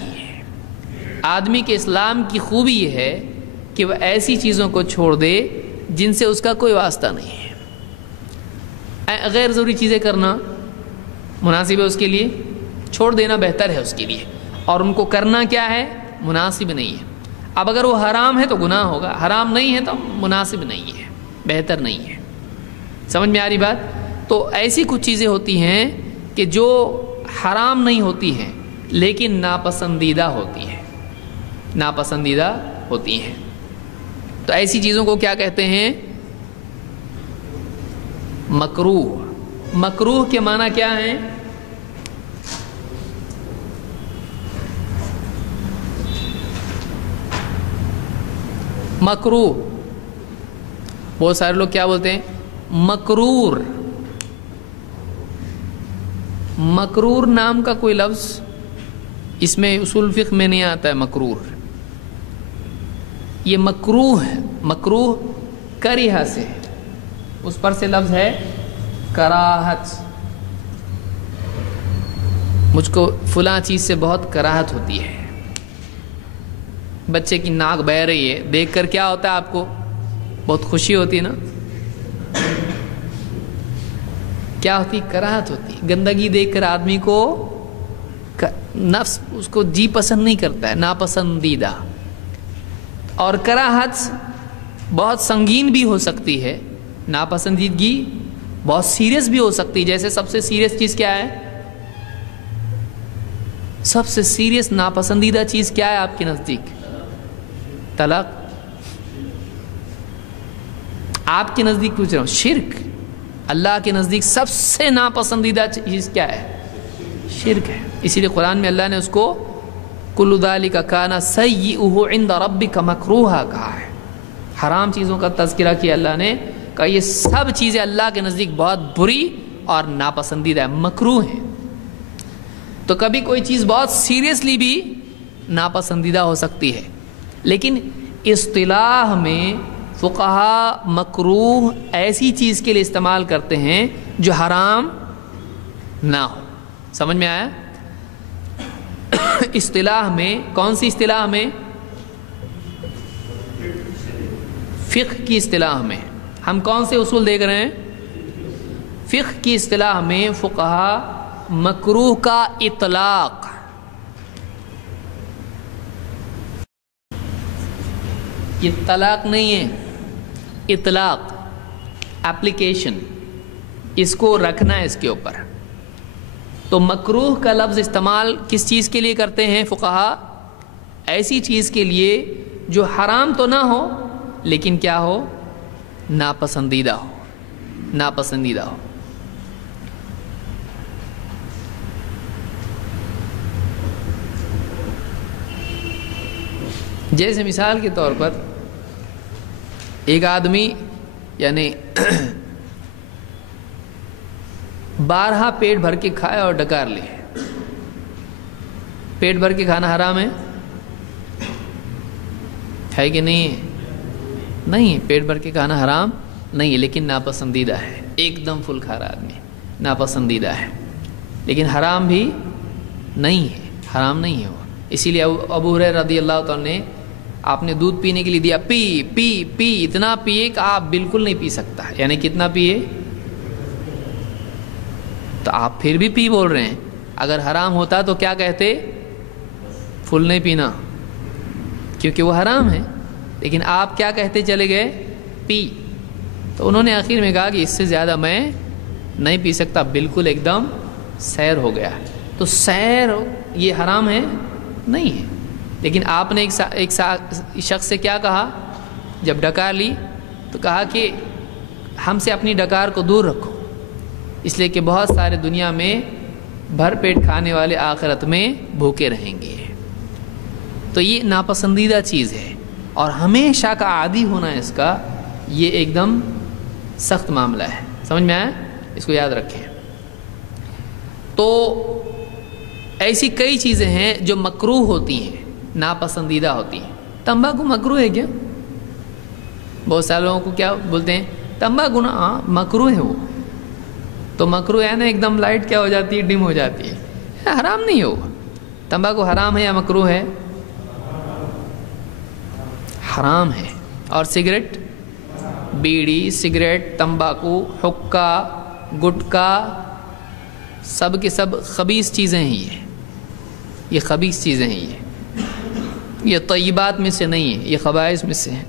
آدمی کے اسلام کی خوبی یہ ہے کہ وہ ایسی چیزوں کو چھوڑ دے جن سے اس کا کوئی واسطہ نہیں ہے۔ غیر ضروری چیزیں کرنا مناسب ہے اس کے لیے، چھوڑ دینا بہتر ہے اس کے لیے، اور ان کو کرنا کیا ہے؟ مناسب نہیں ہے۔ اب اگر وہ حرام ہے تو گناہ ہوگا، حرام نہیں ہے تو مناسب نہیں ہے، بہتر نہیں ہے۔ سمجھ میں آ رہی بات؟ تو ایسی کچھ چیزیں ہوتی ہیں کہ جو حرام نہیں ہوتی ہیں لیکن ناپسندیدہ ہوتی ہیں، ناپسندیدہ ہوتی ہیں۔ تو ایسی چیزوں کو کیا کہتے ہیں؟ مکروہ۔ مکروہ کے معنی کیا ہیں؟ مکروہ، بہت سارے لوگ کیا بولتے ہیں؟ مکرور۔ مکرور نام کا کوئی لفظ اس میں اصول فقہ میں نہیں آتا ہے۔ مکرور یہ مکروہ ہے، مکروہ کریہ سے، اس پر سے لفظ ہے کراہت، مجھ کو فلاں چیز سے بہت کراہت ہوتی ہے۔ بچے کی ناک بہہ رہی ہے، دیکھ کر کیا ہوتا ہے آپ کو؟ بہت خوشی ہوتی ہے نا؟ کیا ہوتی؟ کراہت ہوتی۔ گندگی دیکھ کر آدمی کو نفس اس کو جی پسند نہیں کرتا ہے، ناپسندیدہ. اور کراہت بہت سنگین بھی ہو سکتی ہے، ناپسندیدگی بہت سیریس بھی ہو سکتی ہے. جیسے سب سے سیریس چیز کیا ہے؟ سب سے سیریس ناپسندیدہ چیز کیا ہے آپ کے نزدیک؟ طلاق. آپ کے نزدیک پوچھ رہا ہوں. شرک. اللہ کے نزدیک سب سے ناپسندیدہ چیز کیا ہے؟ شرک ہے. اسی لیے قرآن میں اللہ نے اس کو کل ذالک کان سیئہ عند ربک مکروہا کہا ہے. حرام چیزوں کا تذکرہ کیا اللہ نے، کہا یہ سب چیزیں اللہ کے نزدیک بہت بری اور ناپسندیدہ ہے، مکروہ ہیں. تو کبھی کوئی چیز بہت سیریسلی بھی ناپسندیدہ ہو سکتی ہے، لیکن اصطلاح میں فقہا مکروہ ایسی چیز کے لیے استعمال کرتے ہیں جو حرام نہ ہو. سمجھ میں آیا؟ اصطلاح میں، کون سی اصطلاح میں؟ فقہ کی اصطلاح میں. ہم کون سے اصول دیکھ رہے ہیں؟ فقہ کی اصطلاح میں فقہا مکروہ کا اطلاق، یہ طلاق نہیں ہے، اطلاق، اپلیکیشن، اس کو رکھنا ہے اس کے اوپر. تو مکروہ کا لفظ استعمال کس چیز کے لیے کرتے ہیں فقہا؟ ایسی چیز کے لیے جو حرام تو نہ ہو لیکن کیا ہو؟ ناپسندیدہ ہو. ناپسندیدہ ہو. جیسے مثال کے طور پر ایک آدمی یعنی بارہا پیٹ بھر کے کھائے اور ڈکار لے. پیٹ بھر کے کھانا حرام ہے کہ نہیں؟ نہیں، پیٹ بھر کے کھانا حرام نہیں ہے، لیکن ناپسندیدہ ہے. ایک دم فل کھا رہا آدمی، ناپسندیدہ ہے، لیکن حرام بھی نہیں ہے، حرام نہیں ہے وہ. اسی لیے ابو ہریرہ رضی اللہ تعالیٰ نے آپ نے دودھ پینے کے لیے دیا، پی پی پی، اتنا پیے کہ آپ بالکل نہیں پی سکتا. یعنی کتنا پیے؟ تو آپ پھر بھی پی بول رہے ہیں. اگر حرام ہوتا تو کیا کہتے؟ فل نہیں پینا، کیونکہ وہ حرام ہے. لیکن آپ کیا کہتے چلے گئے؟ پی. تو انہوں نے آخر میں کہا کہ اس سے زیادہ میں نہیں پی سکتا، بالکل ایک دم سیر ہو گیا. تو سیر یہ حرام ہے؟ نہیں ہے. لیکن آپ نے ایک شخص سے کیا کہا جب ڈکار لی؟ تو کہا کہ ہم سے اپنی ڈکار کو دور رکھو، اس لیے کہ بہت سارے دنیا میں بھر پیٹ کھانے والے آخرت میں بھوکے رہیں گے. تو یہ ناپسندیدہ چیز ہے اور ہمیشہ کا عادی ہونا اس کا، یہ ایک دم سخت معاملہ ہے. سمجھ میں آیا؟ اس کو یاد رکھیں. تو ایسی کئی چیزیں ہیں جو مکروہ ہوتی ہیں، ناپسندیدہ ہوتی ہیں. تمباکو مکروہ ہے کیا؟ بہت سارے لوگوں کو کیا بولتے ہیں؟ تمباکو نا مکروہ ہے. وہ تو مکروہ ہے نا، ایک دم لائٹ کیا ہو جاتی ہے؟ ڈم ہو جاتی ہے. حرام نہیں ہو. تمباکو حرام ہے یا مکروہ ہے؟ حرام ہے. اور سگریٹ، بیڑی، سگریٹ، تمباکو، حقہ، گٹکا، سب کے سب خبیث چیزیں ہیں. یہ خبیث چیزیں ہیں. یہ طیبات میں سے نہیں ہیں، یہ خبائث میں سے ہیں.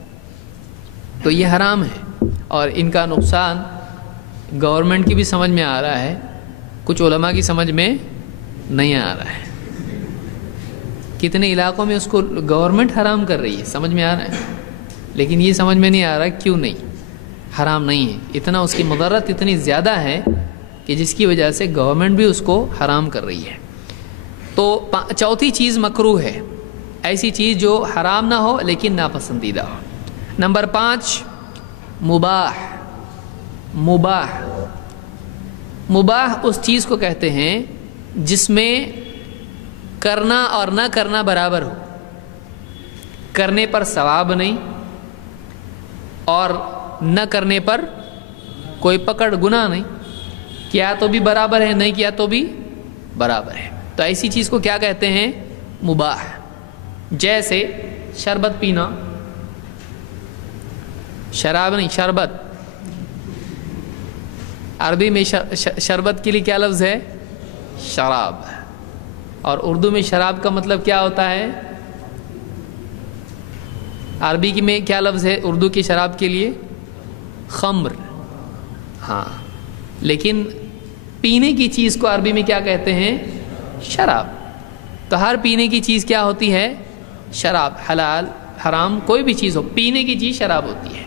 تو یہ حرام ہے اور ان کا نقصان گورنمنٹ کی بھی سمجھ میں آ رہا ہے، کچھ علماء کی سمجھ میں نہیں آ رہا ہے. کتنے علاقوں میں اس کو گورنمنٹ حرام کر رہی ہے، سمجھ میں آ رہا ہے، لیکن یہ سمجھ میں نہیں آ رہا کیوں نہیں حرام نہیں ہے. اتنا اس کی مضرت اتنی زیادہ ہے کہ جس کی وجہ سے گورنمنٹ بھی اس کو حرام کر رہی ہے. تو چوتھی چیز مکروہ ہے، ایسی چیز جو حرام نہ ہو لیکن ناپسندیدہ ہو. نمبر 5 مباح. مباح، مباح اس چیز کو کہتے ہیں جس میں کرنا اور نہ کرنا برابر ہو. کرنے پر ثواب نہیں اور نہ کرنے پر کوئی پکڑ گناہ نہیں. کیا تو بھی برابر ہے، نہیں کیا تو بھی برابر ہے. تو ایسی چیز کو کیا کہتے ہیں؟ مباح. جیسے شربت پینا، شراب نہیں، شربت. عربی میں شربت کے لیے کیا لفظ ہے؟ شراب. اور اردو میں شراب کا مطلب کیا ہوتا ہے؟ عربی کی میں کیا لفظ ہے اردو کی شراب کے لیے؟ خمر. ہاں، لیکن پینے کی چیز کو عربی میں کیا کہتے ہیں؟ شراب. تو ہر پینے کی چیز کیا ہوتی ہے؟ شراب. حلال حرام کوئی بھی چیز ہو، پینے کی چیز شراب ہوتی ہے.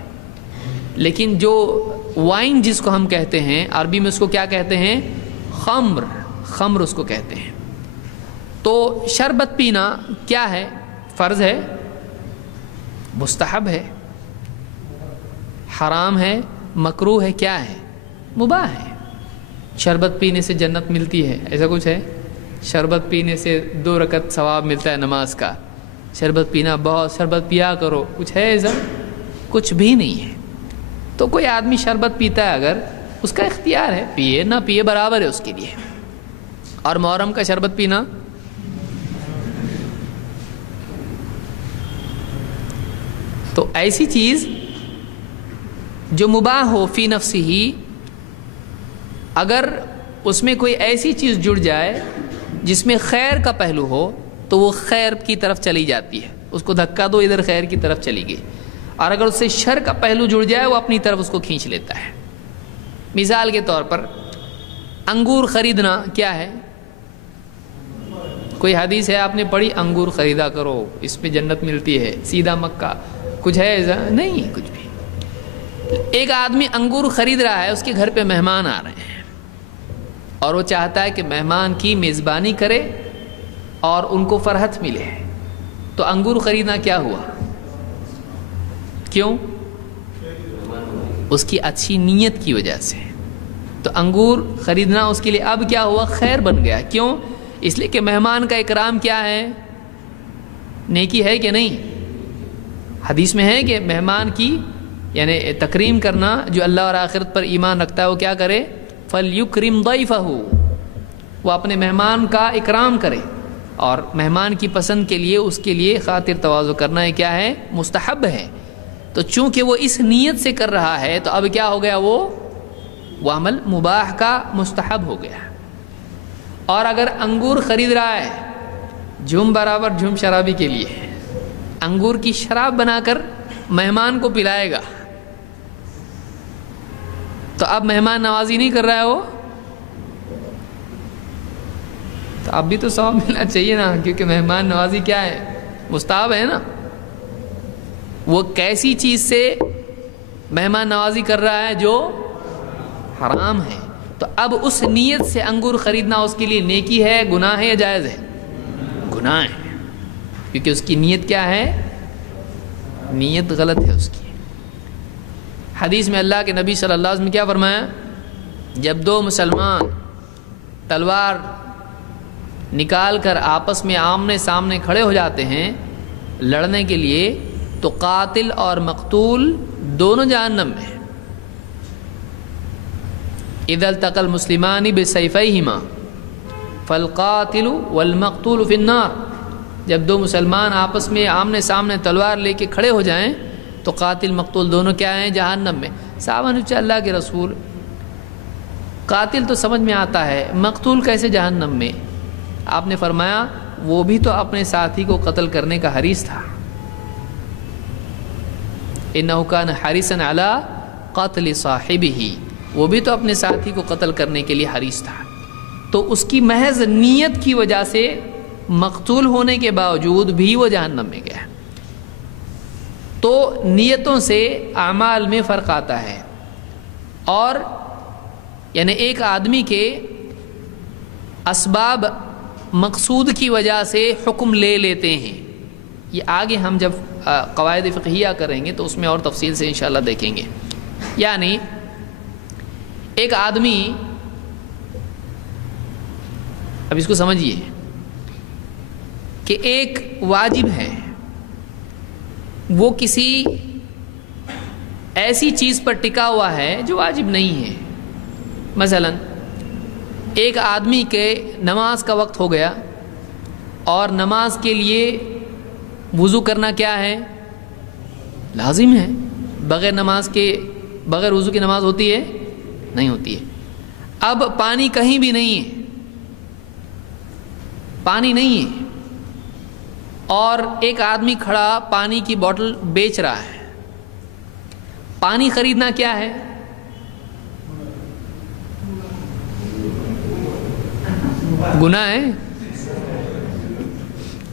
لیکن جو وائن جس کو ہم کہتے ہیں عربی میں اس کو کیا کہتے ہیں؟ خمر. خمر اس کو کہتے ہیں. تو شربت پینا کیا ہے؟ فرض ہے؟ مستحب ہے؟ حرام ہے؟ مکروہ ہے؟ کیا ہے؟ مباح ہے. شربت پینے سے جنت ملتی ہے، ایسا کچھ ہے؟ شربت پینے سے 2 رکعت ثواب ملتا ہے نماز کا. شربت پینا، بہت شربت پیا کرو، کچھ ہے ایسا؟ کچھ بھی نہیں ہے. تو کوئی آدمی شربت پیتا ہے اگر، اس کا اختیار ہے، پیے نہ پیے برابر ہے اس کے لیے. اور محرم کا شربت پینا تو ایسی چیز جو مباح ہو فی نفسی ہی، اگر اس میں کوئی ایسی چیز جڑ جائے جس میں خیر کا پہلو ہو تو وہ خیر کی طرف چلی جاتی ہے، اس کو دھکا دو ادھر خیر کی طرف چلی گئی. اور اگر اس سے شر کا پہلو جڑ جائے وہ اپنی طرف اس کو کھینچ لیتا ہے. مثال کے طور پر انگور خریدنا کیا ہے؟ کوئی حدیث ہے آپ نے پڑھی انگور خریدا کرو اس میں جنت ملتی ہے، سیدھا مکہ؟ کچھ ہے ایسا؟ نہیں کچھ بھی. ایک آدمی انگور خرید رہا ہے، اس کے گھر پہ مہمان آ رہے ہیں اور وہ چاہتا ہے کہ مہمان کی میزبانی کرے اور ان کو فرحت ملے. تو انگور خریدنا کیا ہوا؟ کیوں؟ اس کی اچھی نیت کی وجہ سے. تو انگور خریدنا اس کے لیے اب کیا ہوا؟ خیر بن گیا. کیوں؟ اس لیے کہ مہمان کا اکرام کیا ہے؟ نیکی ہے کہ نہیں؟ حدیث میں ہے کہ مہمان کی یعنی تکریم کرنا، جو اللہ اور آخرت پر ایمان رکھتا ہے وہ کیا کرے؟ فَلْيُكْرِمْ ضَيْفَهُ، وہ اپنے مہمان کا اکرام کرے. اور مہمان کی پسند کے لیے اس کے لیے خاطر تواضع کرنا ہے کیا ہے؟ مستحب ہے. تو چونکہ وہ اس نیت سے کر رہا ہے تو اب کیا ہو گیا؟ وہ عمل مباح کا مستحب ہو گیا. اور اگر انگور خرید رہا ہے جھوم برابر جھوم شرابی کے لیے، انگور کی شراب بنا کر مہمان کو پلائے گا، تو اب مہمان نوازی نہیں کر رہا ہے وہ، تو اب بھی تو ثواب ملنا چاہیے نا، کیونکہ مہمان نوازی کیا ہے؟ مستحب ہے نا. وہ کیسی چیز سے مہمان نوازی کر رہا ہے؟ جو حرام ہے. تو اب اس نیت سے انگور خریدنا اس کے لیے نیکی ہے، گناہ ہے یا جائز ہے؟ گناہ ہے، کیونکہ اس کی نیت کیا ہے؟ نیت غلط ہے اس کی. حدیث میں اللہ کے نبی صلی اللہ علیہ وسلم نے کیا فرمایا؟ جب 2 مسلمان تلوار نکال کر آپس میں آمنے سامنے کھڑے ہو جاتے ہیں لڑنے کے لیے، تو قاتل اور مقتول دونوں جہنم میں. اذا التقى المسلمان بسيفيهما فالقاتل والمقتول في النار. جب 2 مسلمان آپس میں آمنے سامنے تلوار لے کے کھڑے ہو جائیں تو قاتل مقتول دونوں کیا ہیں؟ جہنم میں. صحابہ نے پوچھا اللہ کے رسول، قاتل تو سمجھ میں آتا ہے، مقتول کیسے جہنم میں؟ آپ نے فرمایا وہ بھی تو اپنے ساتھی کو قتل کرنے کا حریص تھا. انه كان حريصا على قتل صاحبه، وہ بھی تو اپنے ساتھی کو قتل کرنے کے لیے حریص تھا. تو اس کی محض نیت کی وجہ سے مقتول ہونے کے باوجود بھی وہ جہنم میں گیا. تو نیتوں سے اعمال میں فرق آتا ہے. اور یعنی ایک آدمی کے اسباب مقصود کی وجہ سے حکم لے لیتے ہیں. یہ آگے ہم جب قواعد فقہیہ کریں گے تو اس میں اور تفصیل سے انشاءاللہ دیکھیں گے. یعنی ایک آدمی، اب اس کو سمجھیے کہ ایک واجب ہے، وہ کسی ایسی چیز پر ٹکا ہوا ہے جو واجب نہیں ہے. مثلا ایک آدمی کے نماز کا وقت ہو گیا اور نماز کے لیے وضو کرنا کیا ہے؟ لازم ہے. بغیر وضو کی نماز ہوتی ہے؟ نہیں ہوتی ہے. اب پانی کہیں بھی نہیں ہے، پانی نہیں ہے اور ایک آدمی کھڑا پانی کی بوتل بیچ رہا ہے، پانی خریدنا کیا ہے؟ گناہ ہے؟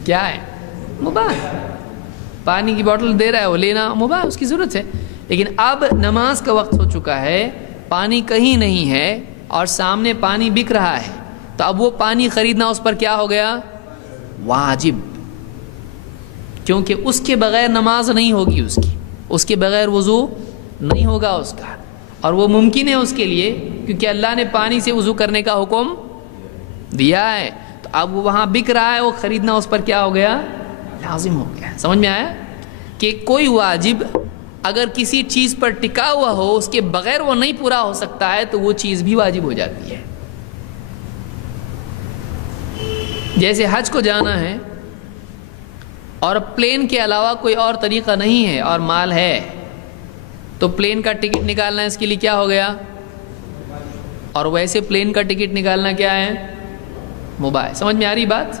کیا ہے؟ مباح ہے۔ پانی کی بوتل دے رہا ہے، وہ لینا مباح، اس کی ضرورت ہے۔ لیکن اب نماز کا وقت ہو چکا ہے، پانی کہیں نہیں ہے اور سامنے پانی بک رہا ہے، تو اب وہ پانی خریدنا اس پر کیا ہو گیا؟ واجب، کیونکہ اس کے بغیر نماز نہیں ہوگی، اس کے بغیر وضو نہیں ہوگا اس کا، اور وہ ممکن ہے اس کے لیے کیونکہ اللہ نے پانی سے وضو کرنے کا حکم دیا ہے۔ تو اب وہ وہاں بک رہا ہے، وہ خریدنا اس پر کیا ہو گیا؟ لازم ہو گیا۔ سمجھ میں آیا کہ کوئی واجب اگر کسی چیز پر ٹکا ہوا ہو، اس کے بغیر وہ نہیں پورا ہو سکتا ہے، تو وہ چیز بھی واجب ہو جاتی ہے۔ جیسے حج کو جانا ہے اور پلین کے علاوہ کوئی اور طریقہ نہیں ہے اور مال ہے، تو پلین کا ٹکٹ نکالنا اس کے لیے کیا ہو گیا؟ اور ویسے پلین کا ٹکٹ نکالنا کیا ہے؟ مباح۔ سمجھ میں آ رہی بات؟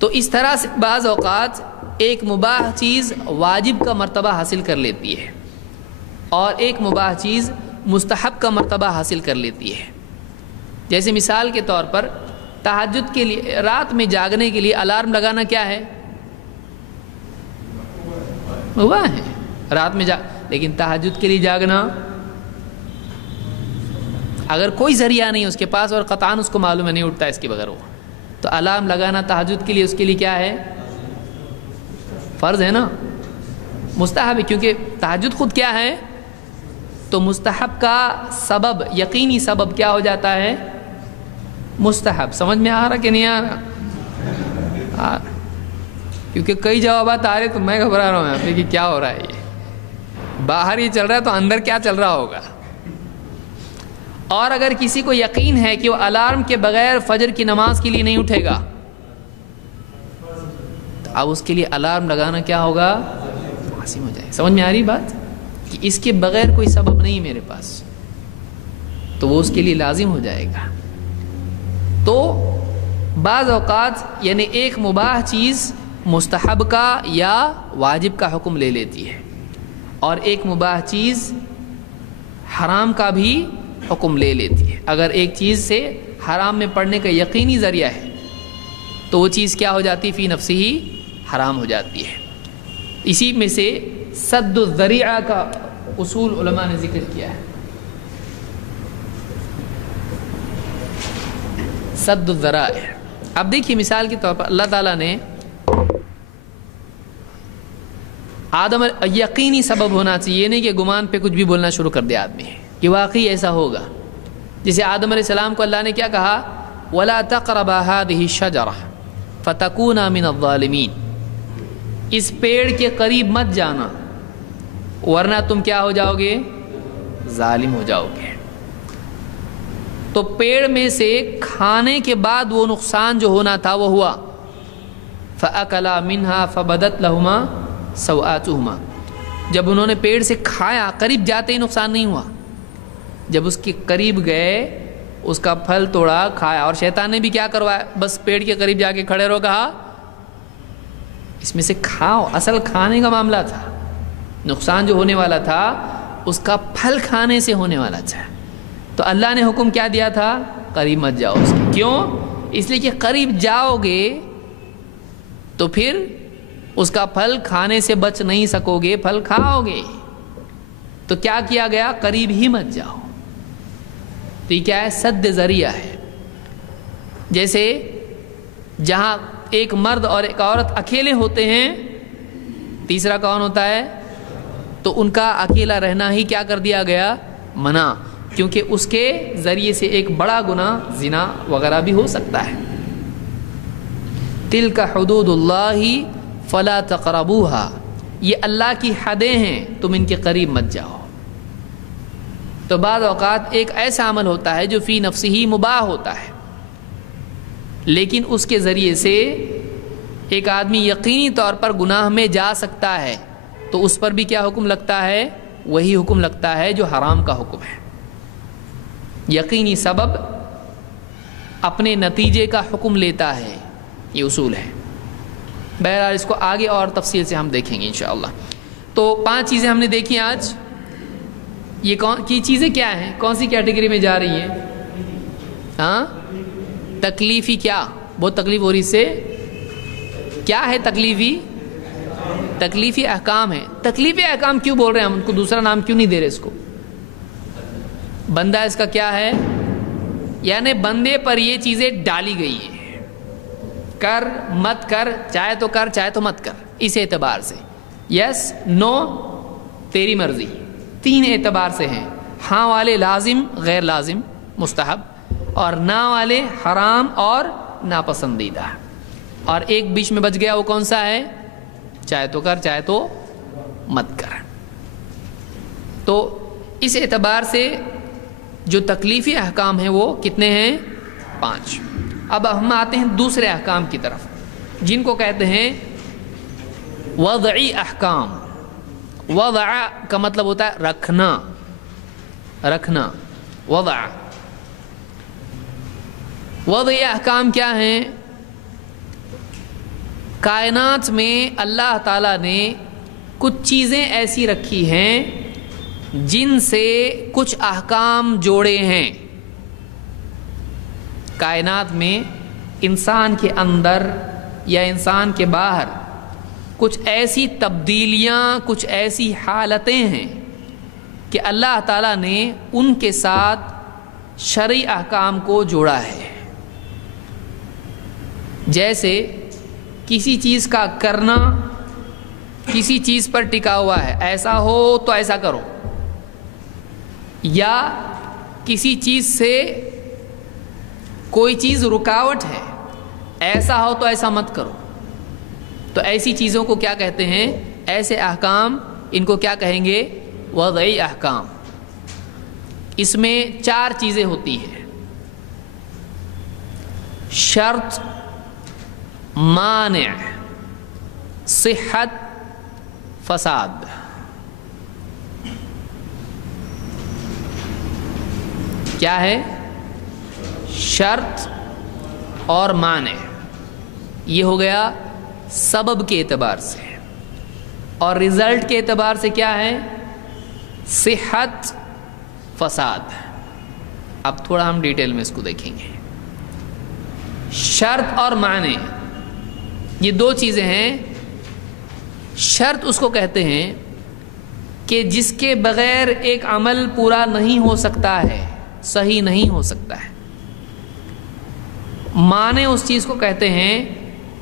تو اس طرح سے بعض اوقات ایک مباح چیز واجب کا مرتبہ حاصل کر لیتی ہے اور ایک مباح چیز مستحب کا مرتبہ حاصل کر لیتی ہے۔ جیسے مثال کے طور پر تہجد کے لیے، رات میں جاگنے کے لیے الارم لگانا کیا ہے؟ مباح ہے، رات میں لیکن تہجد کے لیے جاگنا، اگر کوئی ذریعہ نہیں اس کے پاس اور قطعاً اس کو معلوم ہے نہیں اٹھتا اس کے بغیر وہ، تو الارم لگانا تہجد کے لیے اس کے لیے کیا ہے؟ فرض ہے نا، مستحب ہے، کیونکہ تہجد خود کیا ہے؟ تو مستحب کا سبب، یقینی سبب کیا ہو جاتا ہے؟ مستحب۔ سمجھ میں آ رہا کہ نہیں آ رہا؟ کیونکہ کئی جوابات آ رہے تو میں گھبرا رہا ہوں یہاں پہ کہ کیا ہو رہا ہے، یہ باہر یہ چل رہا ہے تو اندر کیا چل رہا ہوگا۔ اور اگر کسی کو یقین ہے کہ وہ الارم کے بغیر فجر کی نماز کے لیے نہیں اٹھے گا، تو اب اس کے لیے الارم لگانا کیا ہوگا؟ لازم ہو جائے۔ سمجھ میں آ رہی بات کہ اس کے بغیر کوئی سبب نہیں میرے پاس، تو وہ اس کے لیے لازم ہو جائے گا۔ تو بعض اوقات یعنی ایک مباح چیز مستحب کا یا واجب کا حکم لے لیتی ہے، اور ایک مباح چیز حرام کا بھی حکم لے لیتی ہے۔ اگر ایک چیز سے حرام میں پڑنے کا یقینی ذریعہ ہے تو وہ چیز کیا ہو جاتی؟ فی نفسی ہی حرام ہو جاتی ہے۔ اسی میں سے سد الذریعہ کا اصول علماء نے ذکر کیا ہے۔ سد الذرائع، اب دیکھیے مثال کے طور پر اللہ تعالیٰ نے آدم، یقینی سبب ہونا چاہیے، نہیں کہ گمان پہ کچھ بھی بولنا شروع کر دے آدمی کہ واقعی ایسا ہوگا۔ جسے آدم علیہ السلام کو اللہ نے کیا کہا؟ وَلَا تَقْرَبَا هَذِهِ الشَّجَرَةَ فَتَكُونَا مِنَ الظَّالِمِينَ، اس پیڑ کے قریب مت جانا ورنہ تم کیا ہو جاؤ گے؟ ظالم ہو جاؤ گے۔ تو پیڑ میں سے کھانے کے بعد وہ نقصان جو ہونا تھا وہ ہوا۔ فَأَكَلَا مِنْهَا فَبَدَتْ لَهُمَا سَوْآتُهُمَا، جب انہوں نے پیڑ سے کھایا، قریب جاتے ہی نقصان نہیں ہوا، جب اس کے قریب گئے، اس کا پھل توڑا، کھایا، اور شیطان نے بھی کیا کروایا؟ بس پیڑ کے قریب جا کے کھڑے رہو، کہا اس میں سے کھاؤ۔ اصل کھانے کا معاملہ تھا، نقصان جو ہونے والا تھا اس کا پھل کھانے سے ہونے والا تھا۔ تو اللہ نے حکم کیا دیا تھا؟ قریب مت جاؤ اس کے۔ کیوں؟ اس لیے کہ قریب جاؤ گے تو پھر اس کا پھل کھانے سے بچ نہیں سکو گے، پھل کھاؤ گے۔ تو کیا کیا گیا؟ قریب ہی مت جاؤ۔ تو یہ کیا ہے؟ سد ذریعہ ہے۔ جیسے جہاں ایک مرد اور ایک عورت اکیلے ہوتے ہیں، تیسرا کون ہوتا ہے؟ تو ان کا اکیلا رہنا ہی کیا کر دیا گیا؟ منع، کیونکہ اس کے ذریعے سے ایک بڑا گناہ زنا وغیرہ بھی ہو سکتا ہے۔ تلک حدود اللہ فلا تقربوها، یہ اللہ کی حدیں ہیں، تم ان کے قریب مت جاؤ۔ تو بعض اوقات ایک ایسا عمل ہوتا ہے جو فی نفسہ ہی مباح ہوتا ہے، لیکن اس کے ذریعے سے ایک آدمی یقینی طور پر گناہ میں جا سکتا ہے، تو اس پر بھی کیا حکم لگتا ہے؟ وہی حکم لگتا ہے جو حرام کا حکم ہے۔ یقینی سبب اپنے نتیجے کا حکم لیتا ہے، یہ اصول ہے۔ بہرحال اس کو آگے اور تفصیل سے ہم دیکھیں گے انشاءاللہ۔ تو 5 چیزیں ہم نے دیکھی آج۔ یہ کی چیزیں کیا ہیں، کون سی کیٹیگری میں جا رہی ہیں؟ ہاں، تکلیفی، کیا بہت تکلیف ہو رہی اس سے؟ کیا ہے تکلیفی؟ تکلیفی احکام ہے۔ تکلیفی احکام کیوں بول رہے ہیں ہم، ان کو دوسرا نام کیوں نہیں دے رہے اس کو؟ بندہ اس کا کیا ہے، یعنی بندے پر یہ چیزیں ڈالی گئی ہیں، کر مت کر، چاہے تو کر چاہے تو مت کر، اس اعتبار سے یس نو تیری مرضی، 3 اعتبار سے ہیں۔ ہاں والے لازم غیر لازم مستحب، اور نہ والے حرام اور ناپسندیدہ، اور ایک بیچ میں بچ گیا، وہ کون سا ہے؟ چاہے تو کر چاہے تو مت کر۔ تو اس اعتبار سے جو تکلیفی احکام ہیں وہ کتنے ہیں؟ 5۔ اب ہم آتے ہیں دوسرے احکام کی طرف، جن کو کہتے ہیں وضعی احکام۔ وضع کا مطلب ہوتا ہے رکھنا، رکھنا، وضع۔ وضعی احکام کیا ہیں؟ کائنات میں اللہ تعالیٰ نے کچھ چیزیں ایسی رکھی ہیں جن سے کچھ احکام جوڑے ہیں۔ کائنات میں انسان کے اندر یا انسان کے باہر کچھ ایسی تبدیلیاں، کچھ ایسی حالتیں ہیں کہ اللہ تعالیٰ نے ان کے ساتھ شرعی احکام کو جوڑا ہے۔ جیسے کسی چیز کا کرنا کسی چیز پر ٹکا ہوا ہے، ایسا ہو تو ایسا کرو، یا کسی چیز سے کوئی چیز رکاوٹ ہے، ایسا ہو تو ایسا مت کرو، تو ایسی چیزوں کو کیا کہتے ہیں؟ ایسے احکام، ان کو کیا کہیں گے؟ وضعی احکام۔ اس میں 4 چیزیں ہوتی ہیں: شرط، مانع، صحت، فساد۔ کیا ہے؟ شرط اور مانع، یہ ہو گیا سبب کے اعتبار سے، اور رزلٹ کے اعتبار سے کیا ہے؟ صحت، فساد۔ اب تھوڑا ہم ڈیٹیل میں اس کو دیکھیں گے۔ شرط اور معنی، یہ 2 چیزیں ہیں۔ شرط اس کو کہتے ہیں کہ جس کے بغیر ایک عمل پورا نہیں ہو سکتا ہے، صحیح نہیں ہو سکتا ہے۔ معنی اس چیز کو کہتے ہیں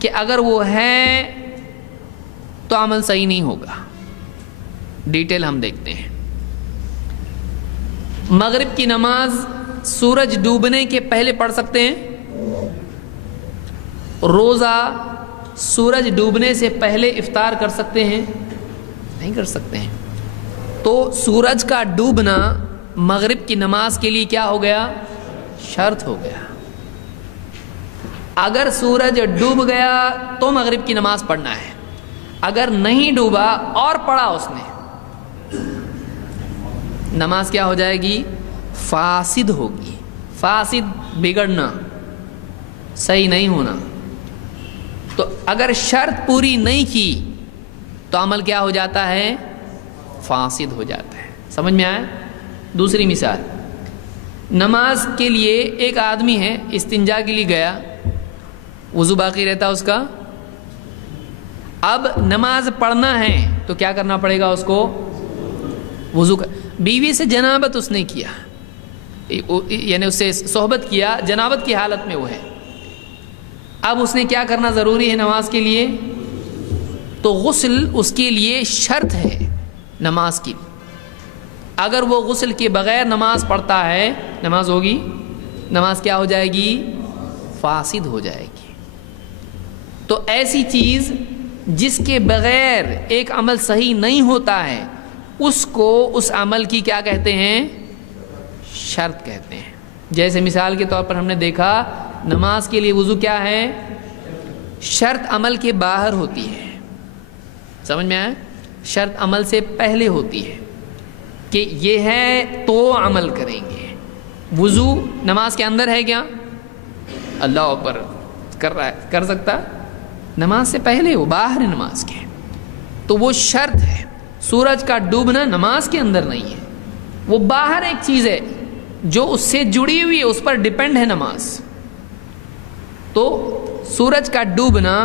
کہ اگر وہ ہے تو عمل صحیح نہیں ہوگا۔ ڈیٹیل ہم دیکھتے ہیں۔ مغرب کی نماز سورج ڈوبنے کے پہلے پڑھ سکتے ہیں؟ روزہ سورج ڈوبنے سے پہلے افطار کر سکتے ہیں؟ نہیں کر سکتے ہیں۔ تو سورج کا ڈوبنا مغرب کی نماز کے لیے کیا ہو گیا؟ شرط ہو گیا۔ اگر سورج ڈوب گیا تو مغرب کی نماز پڑھنا ہے، اگر نہیں ڈوبا اور پڑھا اس نے، نماز کیا ہو جائے گی؟ فاسد ہوگی۔ فاسد، بگڑنا، صحیح نہیں ہونا۔ تو اگر شرط پوری نہیں کی تو عمل کیا ہو جاتا ہے؟ فاسد ہو جاتا ہے۔ سمجھ میں آیا؟ دوسری مثال، نماز کے لیے ایک آدمی ہے، استنجا کے لیے گیا، وضو باقی رہتا اس کا، اب نماز پڑھنا ہے تو کیا کرنا پڑے گا اس کو؟ وضو کا۔ بیوی سے جنابت اس نے کیا، یعنی اس سے صحبت کیا، جنابت کی حالت میں وہ ہے، اب اس نے کیا کرنا ضروری ہے نماز کے لیے؟ تو غسل اس کے لیے شرط ہے نماز کی۔ اگر وہ غسل کے بغیر نماز پڑھتا ہے، نماز ہوگی؟ نماز کیا ہو جائے گی؟ فاسد ہو جائے گی۔ تو ایسی چیز جس کے بغیر ایک عمل صحیح نہیں ہوتا ہے، اس کو اس عمل کی کیا کہتے ہیں؟ شرط کہتے ہیں۔ جیسے مثال کے طور پر ہم نے دیکھا، نماز کے لیے وضو کیا ہے؟ شرط عمل کے باہر ہوتی ہے۔ سمجھ میں آیا؟ شرط عمل سے پہلے ہوتی ہے کہ یہ ہے تو عمل کریں گے۔ وضو نماز کے اندر ہے کیا؟ اللہ اکبر کر رہا ہے، کر سکتا؟ نماز سے پہلے وہ باہر ہے نماز کے، تو وہ شرط ہے۔ سورج کا ڈوبنا نماز کے اندر نہیں ہے، وہ باہر ایک چیز ہے جو اس سے جڑی ہوئی ہے، اس پر ڈیپینڈ ہے نماز۔ تو سورج کا ڈوبنا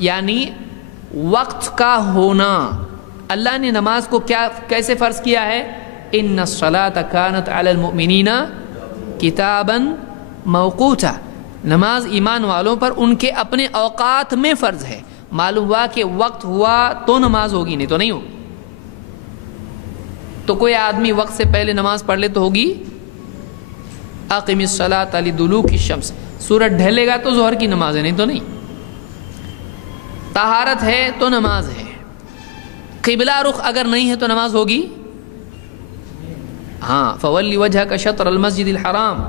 یعنی وقت کا ہونا، اللہ نے نماز کو کیسے فرض کیا ہے؟ ان الصلاۃ کانت علی المؤمنین کتابا موقوتا، نماز ایمان والوں پر ان کے اپنے اوقات میں فرض ہے۔ معلوم ہوا کہ وقت ہوا تو نماز ہوگی، نہیں تو نہیں ہوگی۔ تو کوئی آدمی وقت سے پہلے نماز پڑھ لے تو ہوگی؟ اقم الصلاۃ لدلوک الشمس، سورج ڈھلے گا تو ظہر کی نماز ہے، نہیں تو نہیں۔ طہارت ہے تو نماز ہے، قبلہ رخ اگر نہیں ہے تو نماز ہوگی؟ ہاں، فولی وجہک شطر المسجد الحرام،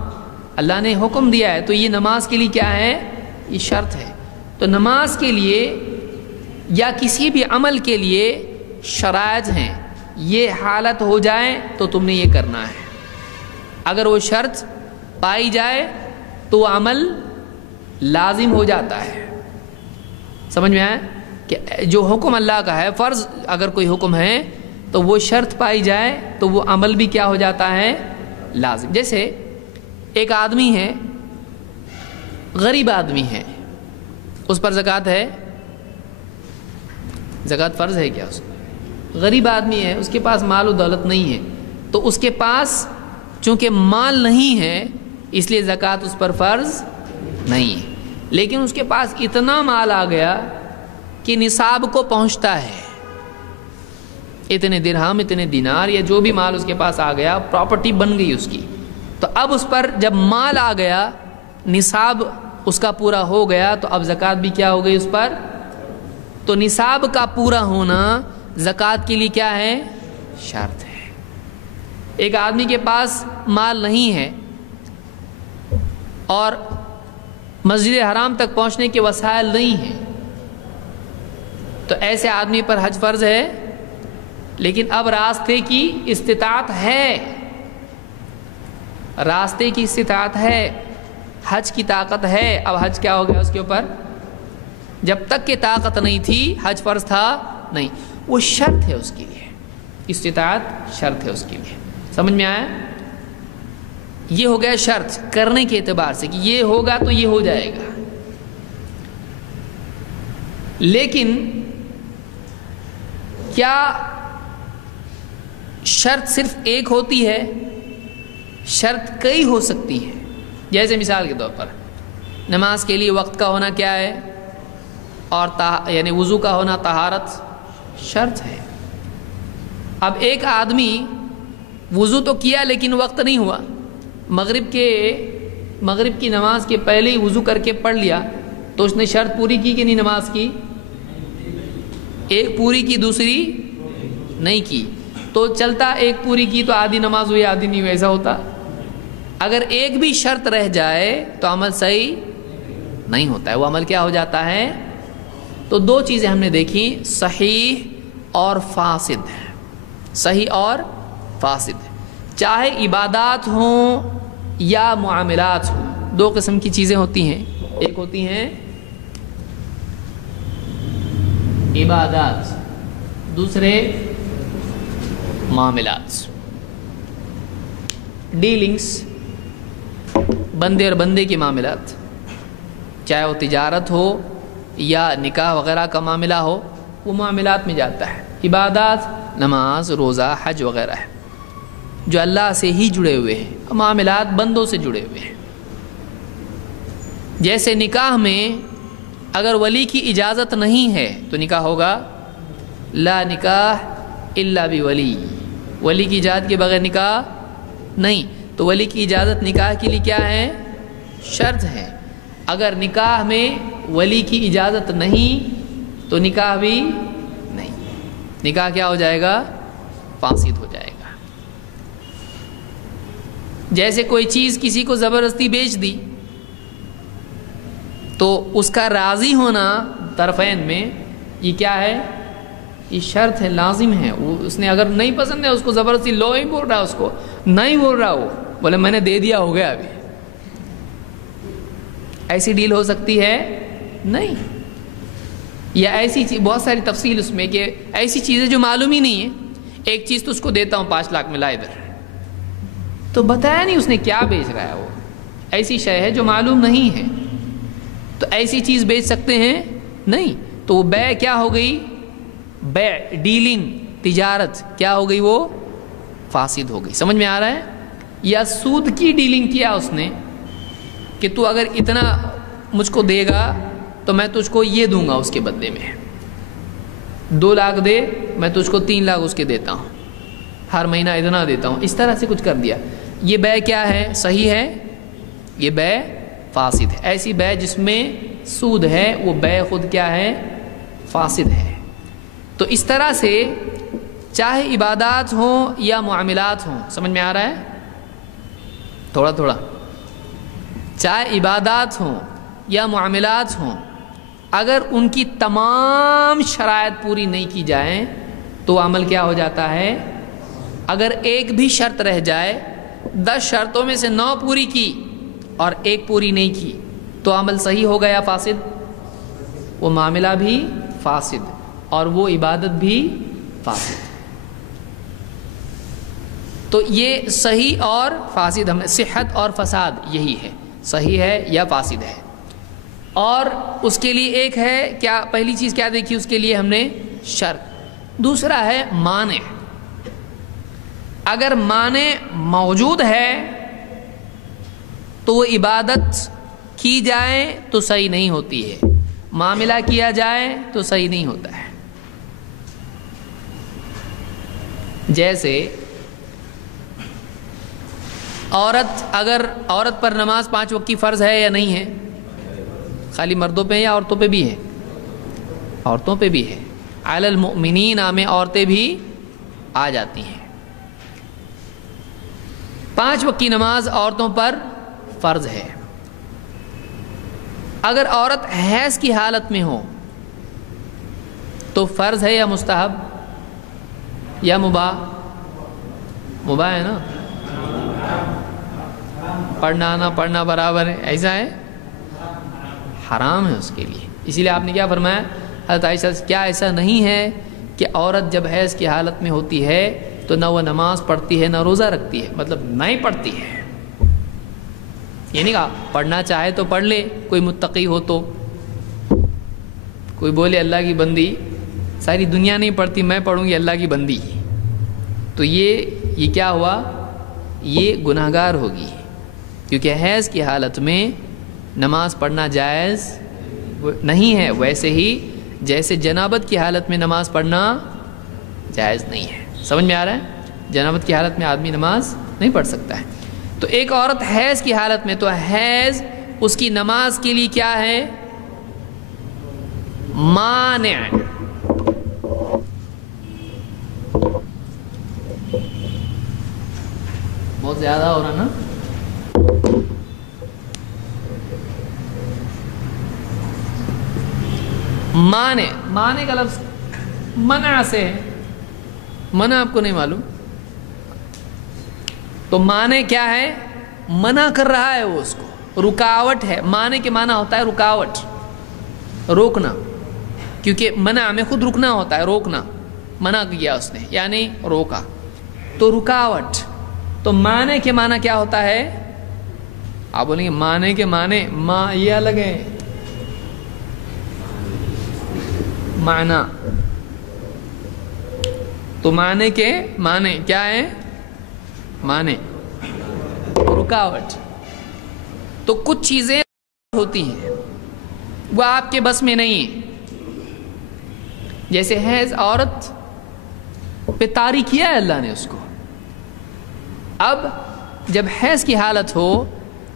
اللہ نے حکم دیا ہے، تو یہ نماز کے لیے کیا ہے؟ یہ شرط ہے۔ تو نماز کے لیے یا کسی بھی عمل کے لیے شرائط ہیں، یہ حالت ہو جائے تو تم نے یہ کرنا ہے۔ اگر وہ شرط پائی جائے تو وہ عمل لازم ہو جاتا ہے۔ سمجھ میں آیا کہ جو حکم اللہ کا ہے، فرض اگر کوئی حکم ہے تو وہ شرط پائی جائے تو وہ عمل بھی کیا ہو جاتا ہے؟ لازم۔ جیسے ایک آدمی ہے، غریب آدمی ہے، اس پر زکوٰۃ ہے؟ زکوٰۃ فرض ہے کیا اس کو؟ غریب آدمی ہے، اس کے پاس مال و دولت نہیں ہے، تو اس کے پاس چونکہ مال نہیں ہے اس لیے زکوٰۃ اس پر فرض نہیں ہے، لیکن اس کے پاس اتنا مال آ گیا کہ نصاب کو پہنچتا ہے، اتنے درہم، اتنے دینار، یا جو بھی مال اس کے پاس آ گیا، پراپرٹی بن گئی اس کی، تو اب اس پر جب مال آ گیا، نصاب اس کا پورا ہو گیا، تو اب زکوٰۃ بھی کیا ہو گئی اس پر؟ تو نصاب کا پورا ہونا زکوٰۃ کے لیے کیا ہے؟ شرط ہے۔ ایک آدمی کے پاس مال نہیں ہے اور مسجد حرام تک پہنچنے کے وسائل نہیں ہیں، تو ایسے آدمی پر حج فرض ہے، لیکن اب راستے کی استطاعت ہے، راستے کی استطاعت ہے، حج کی طاقت ہے، اب حج کیا ہو گیا اس کے اوپر؟ جب تک کہ طاقت نہیں تھی حج فرض تھا نہیں، وہ شرط ہے اس کے لیے، استطاعت شرط ہے اس کے لیے۔ سمجھ میں آیا؟ یہ ہو گیا شرط کرنے کے اعتبار سے کہ یہ ہوگا تو یہ ہو جائے گا۔ لیکن کیا شرط صرف ایک ہوتی ہے؟ شرط کئی ہو سکتی ہیں۔ جیسے مثال کے طور پر نماز کے لیے وقت کا ہونا کیا ہے؟ اور یعنی وضو کا ہونا طہارت شرط ہے۔ اب ایک آدمی وضو تو کیا لیکن وقت نہیں ہوا، مغرب کی نماز کے پہلے ہی وضو کر کے پڑھ لیا، تو اس نے شرط پوری کی کہ نہیں نماز کی؟ ایک پوری کی دوسری نہیں کی، تو چلتا ایک پوری کی تو آدھی نماز ہوئی آدھی نہیں ہوئی، ایسا ہوتا؟ اگر ایک بھی شرط رہ جائے تو عمل صحیح نہیں ہوتا ہے، وہ عمل کیا ہو جاتا ہے؟ تو دو چیزیں ہم نے دیکھی، صحیح اور فاسد، صحیح اور فاسد، چاہے عبادات ہوں یا معاملات ہوں، دو قسم کی چیزیں ہوتی ہیں، ایک ہوتی ہیں عبادات، دوسرے معاملات، ڈیلنگز، بندے اور بندے کے معاملات، چاہے وہ تجارت ہو یا نکاح وغیرہ کا معاملہ ہو، وہ معاملات میں جاتا ہے۔ عبادات نماز، روزہ، حج وغیرہ ہے جو اللہ سے ہی جڑے ہوئے ہیں، معاملات بندوں سے جڑے ہوئے ہیں۔ جیسے نکاح میں اگر ولی کی اجازت نہیں ہے تو نکاح ہوگا؟ لا نکاح الا بولی، ولی کی اجازت کے بغیر نکاح نہیں، تو ولی کی اجازت نکاح کے لیے کیا ہے؟ شرط ہے۔ اگر نکاح میں ولی کی اجازت نہیں تو نکاح بھی نہیں، نکاح کیا ہو جائے گا؟ فاسد ہو جائے گا۔ جیسے کوئی چیز کسی کو زبردستی بیچ دی تو اس کا راضی ہونا طرفین میں یہ کیا ہے؟ یہ شرط ہے، لازم ہے۔ اس نے اگر نہیں پسند ہے اس کو زبردستی لو ہی بول رہا، اس کو نہیں بول رہا، وہ بولے میں نے دے دیا ہو گیا ابھی، ایسی ڈیل ہو سکتی ہے؟ نہیں. یا ایسی بہت ساری تفصیل اس میں کہ ایسی چیزیں جو معلوم ہی نہیں ہے. ایک چیز تو اس کو دیتا ہوں 5 لاکھ میں، لا ادھر، تو بتایا نہیں اس نے کیا بیچ رہا ہے. وہ ایسی شے ہے جو معلوم نہیں ہے، تو ایسی چیز بیچ سکتے ہیں؟ نہیں. تو وہ بیع کیا ہو گئی؟ بیع، ڈیلنگ، تجارت کیا ہو گئی؟ وہ فاسد ہو گئی. سمجھ میں آ رہا ہے؟ یا سود کی ڈیلنگ کیا اس نے کہ تو اگر اتنا مجھ کو دے گا تو میں تجھ کو یہ دوں گا اس کے بدلے میں، 2 لاکھ دے میں تجھ کو 3 لاکھ اس کے دیتا ہوں، ہر مہینہ اتنا دیتا ہوں، اس طرح سے کچھ کر دیا. یہ بیع کیا ہے؟ صحیح ہے؟ یہ بیع فاسد ہے. ایسی بیع جس میں سود ہے وہ بیع خود کیا ہے؟ فاسد ہے. تو اس طرح سے چاہے عبادات ہوں یا معاملات ہوں، سمجھ میں آ رہا ہے؟ تھوڑا تھوڑا. چاہے عبادات ہوں یا معاملات ہوں، اگر ان کی تمام شرائط پوری نہیں کی جائیں تو عمل کیا ہو جاتا ہے؟ اگر ایک بھی شرط رہ جائے، 10 شرطوں میں سے 9 پوری کی اور 1 پوری نہیں کی تو عمل صحیح ہو گیا فاسد؟ وہ معاملہ بھی فاسد اور وہ عبادت بھی فاسد. تو یہ صحیح اور فاسد، ہم نے صحت اور فساد یہی ہے، صحیح ہے یا فاسد ہے. اور اس کے لیے ایک ہے کیا، پہلی چیز کیا دیکھی اس کے لیے ہم نے؟ شرط. دوسرا ہے مانع. اگر مانع موجود ہے تو وہ عبادت کی جائے تو صحیح نہیں ہوتی ہے، معاملہ کیا جائے تو صحیح نہیں ہوتا ہے. جیسے اگر عورت پر نماز 5 وقت کی فرض ہے یا نہیں ہے؟ خالی مردوں پہ یا عورتوں پہ بھی ہے؟ عورتوں پہ بھی ہے. علی المؤمنین میں عورتیں بھی آ جاتی ہیں. 5 وقت کی نماز عورتوں پر فرض ہے. اگر عورت حیض کی حالت میں ہو تو فرض ہے یا مستحب یا مباح؟ مباح ہے نا، پڑھنا نہ پڑھنا برابر ہے، ایسا ہے؟ حرام ہے اس کے لیے. اسی لیے آپ نے کیا فرمایا حضرت عائشہ سے، کیا ایسا نہیں ہے کہ عورت جب حیض کی حالت میں ہوتی ہے تو نہ وہ نماز پڑھتی ہے نہ روزہ رکھتی ہے، مطلب نہیں پڑھتی ہے. یہ نہیں کہا پڑھنا چاہے تو پڑھ لے، کوئی متقی ہو تو. کوئی بولے اللہ کی بندی ساری دنیا نہیں پڑھتی، میں پڑھوں گی اللہ کی بندی، تو یہ کیا ہوا؟ یہ گناہگار ہوگی، کیونکہ حیض کی حالت میں نماز پڑھنا جائز نہیں ہے، ویسے ہی جیسے جنابت کی حالت میں نماز پڑھنا جائز نہیں ہے. سمجھ میں آ رہا ہے؟ جنابت کی حالت میں آدمی نماز نہیں پڑھ سکتا ہے. تو ایک عورت حیض کی حالت میں، تو حیض اس کی نماز کے لیے کیا ہے؟ مانع. بہت زیادہ ہو رہا نا؟ مانع کا لفظ منع سے ہے. منع آپ کو نہیں معلوم؟ تو مانع کیا ہے؟ منع کر رہا ہے وہ، اس کو رکاوٹ ہے. مانع کے معنی ہوتا ہے رکاوٹ، روکنا، کیونکہ منع میں خود رکنا ہوتا ہے، روکنا. منع کیا اس نے یعنی روکا، تو رکاوٹ. تو مانع کے معنی کیا ہوتا ہے؟ آپ بولیں گے معنی کے معنی یہ الگ ہے، معنی. تو معنی کے معنی کیا ہے؟ معنی رکاوٹ. تو کچھ چیزیں ہوتی ہیں وہ آپ کے بس میں نہیں ہیں. جیسے حیض عورت پہ طاری کیا ہے اللہ نے اس کو. اب جب حیض کی حالت ہو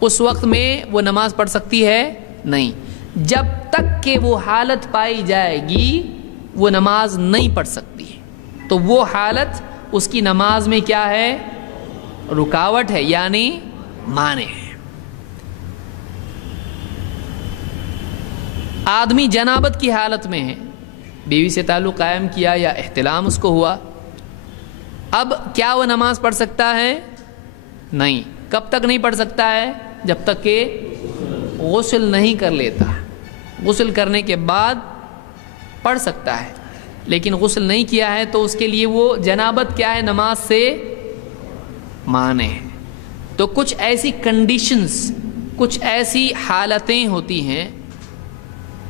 اس وقت میں وہ نماز پڑھ سکتی ہے؟ نہیں. جب تک کہ وہ حالت پائی جائے گی وہ نماز نہیں پڑھ سکتی. تو وہ حالت اس کی نماز میں کیا ہے؟ رکاوٹ ہے، یعنی مانع ہے. آدمی جنابت کی حالت میں ہے، بیوی سے تعلق قائم کیا یا احتلام اس کو ہوا، اب کیا وہ نماز پڑھ سکتا ہے؟ نہیں. کب تک نہیں پڑھ سکتا ہے؟ جب تک کہ غسل نہیں کر لیتا، غسل کرنے کے بعد پڑھ سکتا ہے، لیکن غسل نہیں کیا ہے تو اس کے لیے وہ جنابت کیا ہے، نماز سے مانے ہے۔ تو کچھ ایسی کنڈیشنز، کچھ ایسی حالتیں ہوتی ہیں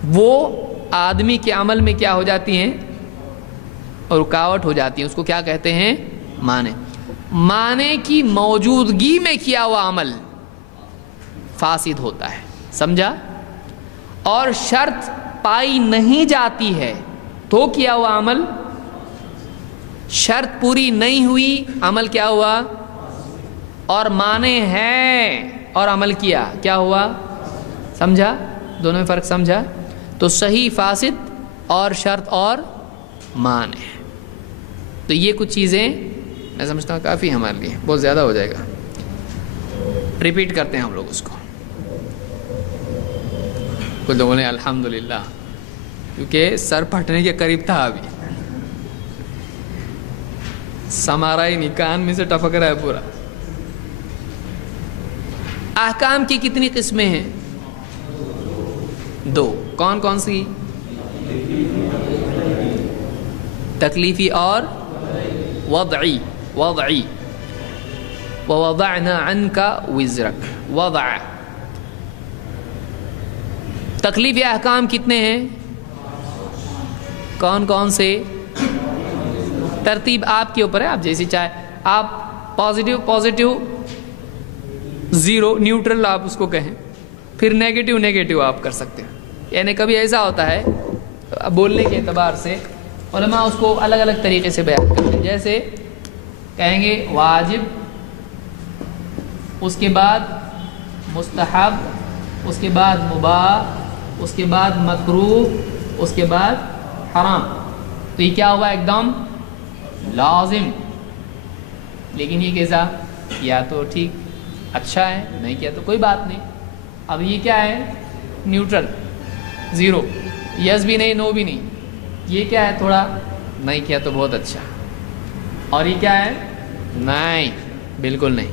وہ آدمی کے عمل میں کیا ہو جاتی ہیں، اور رکاوٹ ہو جاتی ہیں، اس کو کیا کہتے ہیں، مانے۔ مانے کی موجودگی میں کیا ہوا عمل فاسد ہوتا ہے، سمجھا؟ اور شرط پائی نہیں جاتی ہے تو کیا ہوا عمل، شرط پوری نہیں ہوئی، عمل کیا ہوا، اور مانے ہیں اور عمل کیا، کیا ہوا، سمجھا؟ دونوں میں فرق سمجھا؟ تو صحیح فاسد اور شرط اور مانے۔ تو یہ کچھ چیزیں میں سمجھتا ہوں کافی ہمارے لیے، بہت زیادہ ہو جائے گا، ریپیٹ کرتے ہیں ہم لوگ اس کو۔ کچھ لوگوں نے الحمدللہ، کیونکہ سر پھٹنے کے قریب تھا، ابھی سمارا ہی نہیں، کان میں سے ٹپک رہا ہے پورا۔ احکام کی کتنی قسمیں ہیں؟ دو۔ کون کون سی؟ تکلیفی اور وضعی۔ وضعی ووضعنا عنك وزرك، وضع۔ تکلیفی احکام کتنے ہیں؟ کون کون سے؟ ترتیب آپ کے اوپر ہے، آپ جیسی چاہے، آپ پازیٹیو زیرو، نیوٹرل آپ اس کو کہیں، پھر نیگیٹو آپ کر سکتے ہیں۔ یعنی کبھی ایسا ہوتا ہے بولنے کے اعتبار سے علماء اس کو الگ الگ طریقے سے بیان کرتے ہیں، جیسے کہیں گے واجب، اس کے بعد مستحب، اس کے بعد مباح، اس کے بعد مکروہ، اس کے بعد حرام۔ تو یہ کیا ہوا، ایک دم لازم۔ لیکن یہ کیسا، یا تو ٹھیک اچھا ہے، نہیں کیا تو کوئی بات نہیں۔ اب یہ کیا ہے، نیوٹرل، زیرو، یس بھی نہیں نو بھی نہیں۔ یہ کیا ہے، تھوڑا نہیں کیا تو بہت اچھا، اور یہ کیا ہے، نہیں بالکل نہیں۔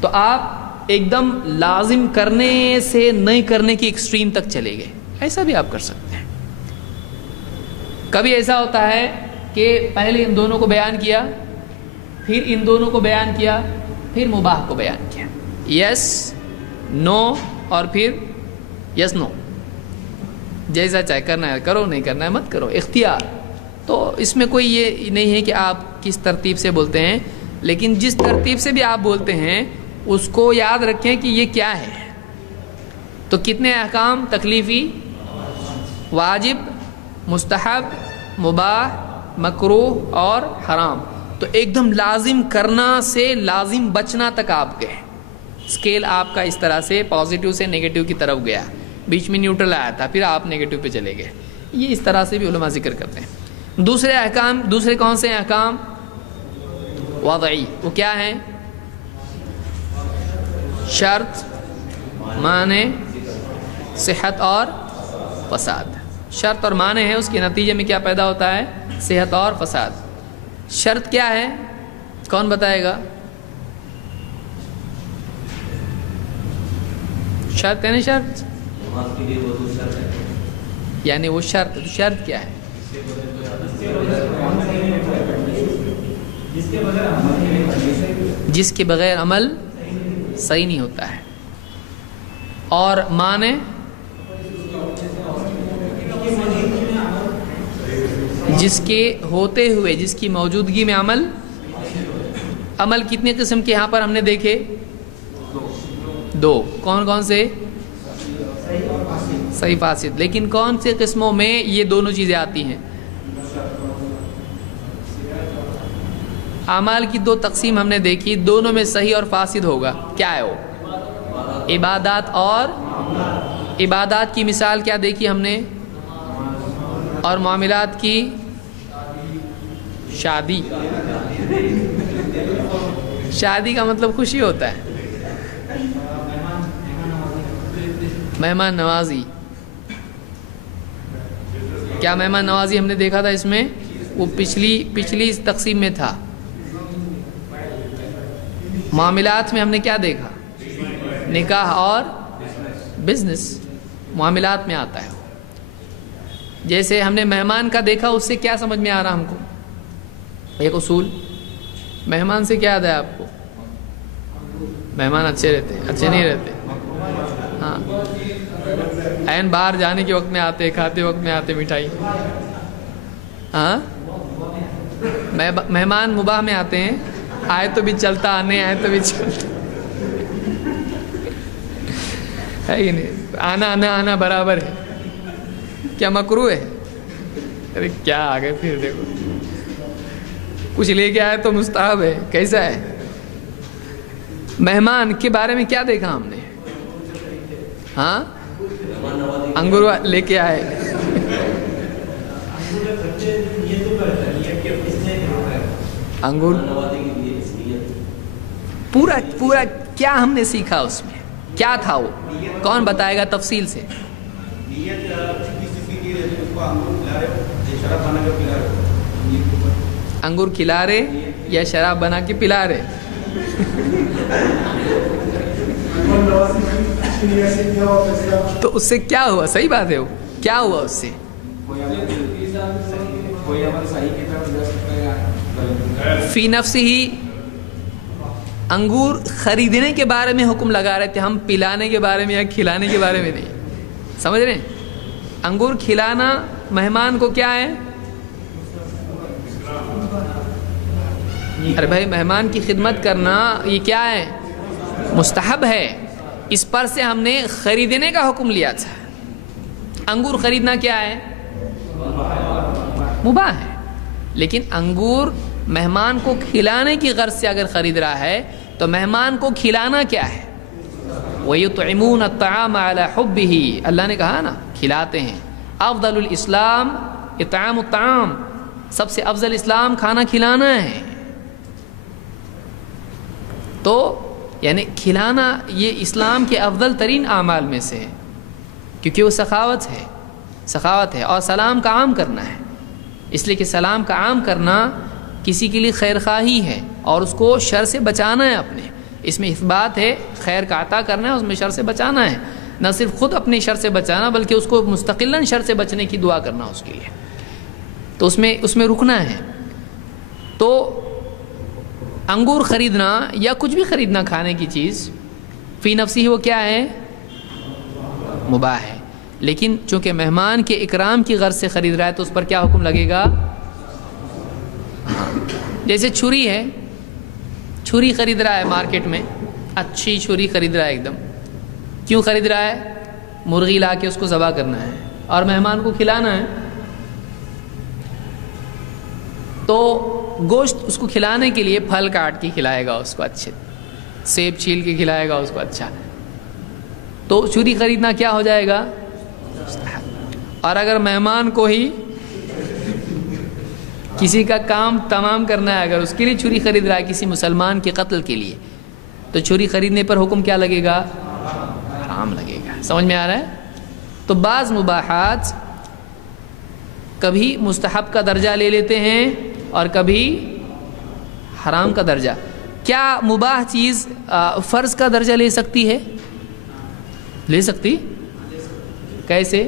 تو آپ ایک دم لازم کرنے سے نہیں کرنے کی ایکسٹریم تک چلے گئے، ایسا بھی آپ کر سکتے ہیں۔ کبھی ایسا ہوتا ہے کہ پہلے ان دونوں کو بیان کیا، پھر ان دونوں کو بیان کیا، پھر مباح کو بیان کیا، یس نو، اور پھر یس نو، جیسا چاہے کرنا ہے کرو، نہیں کرنا ہے مت کرو، اختیار۔ تو اس میں کوئی یہ نہیں ہے کہ آپ کس ترتیب سے بولتے ہیں، لیکن جس ترتیب سے بھی آپ بولتے ہیں اس کو یاد رکھیں کہ یہ کیا ہے۔ تو کتنے احکام، تکلیفی، واجب، مستحب، مباح، مکروہ اور حرام۔ تو ایک دم لازم کرنا سے لازم بچنا تک آپ گئے، اسکیل آپ کا اس طرح سے پازیٹیو سے نیگیٹو کی طرف گیا، بیچ میں نیوٹرل آیا تھا، پھر آپ نیگیٹو پہ چلے گئے۔ یہ اس طرح سے بھی علماء ذکر کرتے ہیں۔ دوسرے احکام، دوسرے کون سے احکام؟ وضعی، وہ کیا ہیں؟ شرط، معنی، صحت اور فساد۔ شرط اور معنی ہے، اس کے نتیجے میں کیا پیدا ہوتا ہے؟ صحت اور فساد۔ شرط کیا ہے، کون بتائے گا؟ شرط ہے نا، شرط یعنی وہ شرط، تو شرط کیا ہے؟ جس کے بغیر عمل صحیح نہیں ہوتا ہے۔ اور معنی جس کے ہوتے ہوئے، جس کی موجودگی میں عمل۔ عمل کتنے قسم کے یہاں پر ہم نے دیکھے؟ دو۔ کون کون سے؟ صحیح فاسد۔ لیکن کون سے قسموں میں یہ دونوں چیزیں آتی ہیں؟ اعمال کی دو تقسیم ہم نے دیکھی، دونوں میں صحیح اور فاسد ہوگا، کیا ہے وہ؟ عبادات اور عبادات کی مثال کیا دیکھی ہم نے؟ اور معاملات کی شادی۔ شادی کا مطلب خوشی ہوتا ہے، مہمان نوازی۔ کیا مہمان نوازی ہم نے دیکھا تھا اس میں؟ وہ پچھلی تقسیم میں تھا۔ معاملات میں ہم نے کیا دیکھا؟ نکاح اور بزنس معاملات میں آتا ہے. جیسے ہم نے مہمان کا دیکھا، اس سے کیا سمجھ میں آ رہا ہم کو؟ ایک اصول، مہمان سے کیا یاد ہے آپ کو؟ مہمان اچھے رہتے ہیں، اچھے نہیں رہتے. ہاں، عین باہر جانے کے وقت میں آتے، کھاتے وقت میں آتے مٹھائی. ہاں، مہمان مباح میں آتے ہیں، آئے تو بھی چلتا، آنے آئے تو بھی چلتا ہے کہ نہیں؟ آنا برابر ہے. کیا مکروہ ہے؟ ارے کیا آگے پھر دیکھو، کچھ لے کے آئے تو مستحب ہے. کیسا ہے؟ مہمان کے بارے میں کیا دیکھا ہم نے؟ ہاں، انگور لے کے آئے. انگور پورا کیا ہم نے سیکھا اس میں؟ کیا تھا وہ؟ کون بتائے گا تفصیل سے؟ انگور کھلا رہے یا شراب بنا کے پلا رہے؟ تو اس سے کیا ہوا؟ صحیح بات ہے، وہ کیا ہوا اس سے؟ فی نفسی ہی انگور خریدنے کے بارے میں حکم لگا رہے تھے ہم، پلانے کے بارے میں یا کھلانے کے بارے میں نہیں. سمجھ رہے ہیں؟ انگور کھلانا مہمان کو کیا ہے؟ ارے بھائی، مہمان کی خدمت کرنا یہ کیا ہے؟ مستحب ہے. اس پر سے ہم نے خریدنے کا حکم لیا تھا. انگور خریدنا کیا ہے؟ مباح ہے. لیکن انگور مہمان کو کھلانے کی غرض سے اگر خرید رہا ہے تو مہمان کو کھلانا کیا ہے؟ وَيُطْعِمُونَ الطَّعَامَ عَلَى حُبِّهِ، اللہ نے کہا نا کھلاتے ہیں. افضل الاسلام اطعام الطعام، سب سے افضل اسلام کھانا کھلانا ہے. تو یعنی کھلانا یہ اسلام کے افضل ترین اعمال میں سے ہے، کیونکہ وہ سخاوت ہے اور سلام کا عام کرنا ہے. اس لیے کہ سلام کا عام کرنا کسی کے لیے خیر خواہی ہے اور اس کو شر سے بچانا ہے. اپنے اس میں اثبات ہے، خیر کا عطا کرنا ہے، اس میں شر سے بچانا ہے. نہ صرف خود اپنے شر سے بچانا بلکہ اس کو مستقلاً شر سے بچنے کی دعا کرنا اس کے لیے. تو اس میں رکنا ہے. تو انگور خریدنا یا کچھ بھی خریدنا کھانے کی چیز فی نفسی وہ کیا ہے؟ مباح ہے. لیکن چونکہ مہمان کے اکرام کی غرض سے خرید رہا ہے تو اس پر کیا حکم لگے گا؟ جیسے چھری ہے، چھری خرید رہا ہے مارکیٹ میں، اچھی چھری خرید رہا ہے ایک دم. کیوں خرید رہا ہے؟ مرغی لا کے اس کو ذبح کرنا ہے اور مہمان کو کھلانا ہے. تو گوشت اس کو کھلانے کے لیے پھل کاٹ کے کھلائے گا اس کو، اچھے سیب چھیل کے کھلائے گا اس کو اچھا. تو چھری خریدنا کیا ہو جائے گا؟ اور اگر مہمان کو ہی کسی کا کام تمام کرنا ہے، اگر اس کے لیے چھری خرید رہا ہے کسی مسلمان کے قتل کے لیے، تو چھری خریدنے پر حکم کیا لگے گا؟ حرام لگے گا. سمجھ میں آ رہا ہے؟ تو بعض مباحات کبھی مستحب کا درجہ لے لیتے ہیں اور کبھی حرام کا درجہ. کیا مباح چیز فرض کا درجہ لے سکتی ہے؟ لے سکتی؟ کیسے؟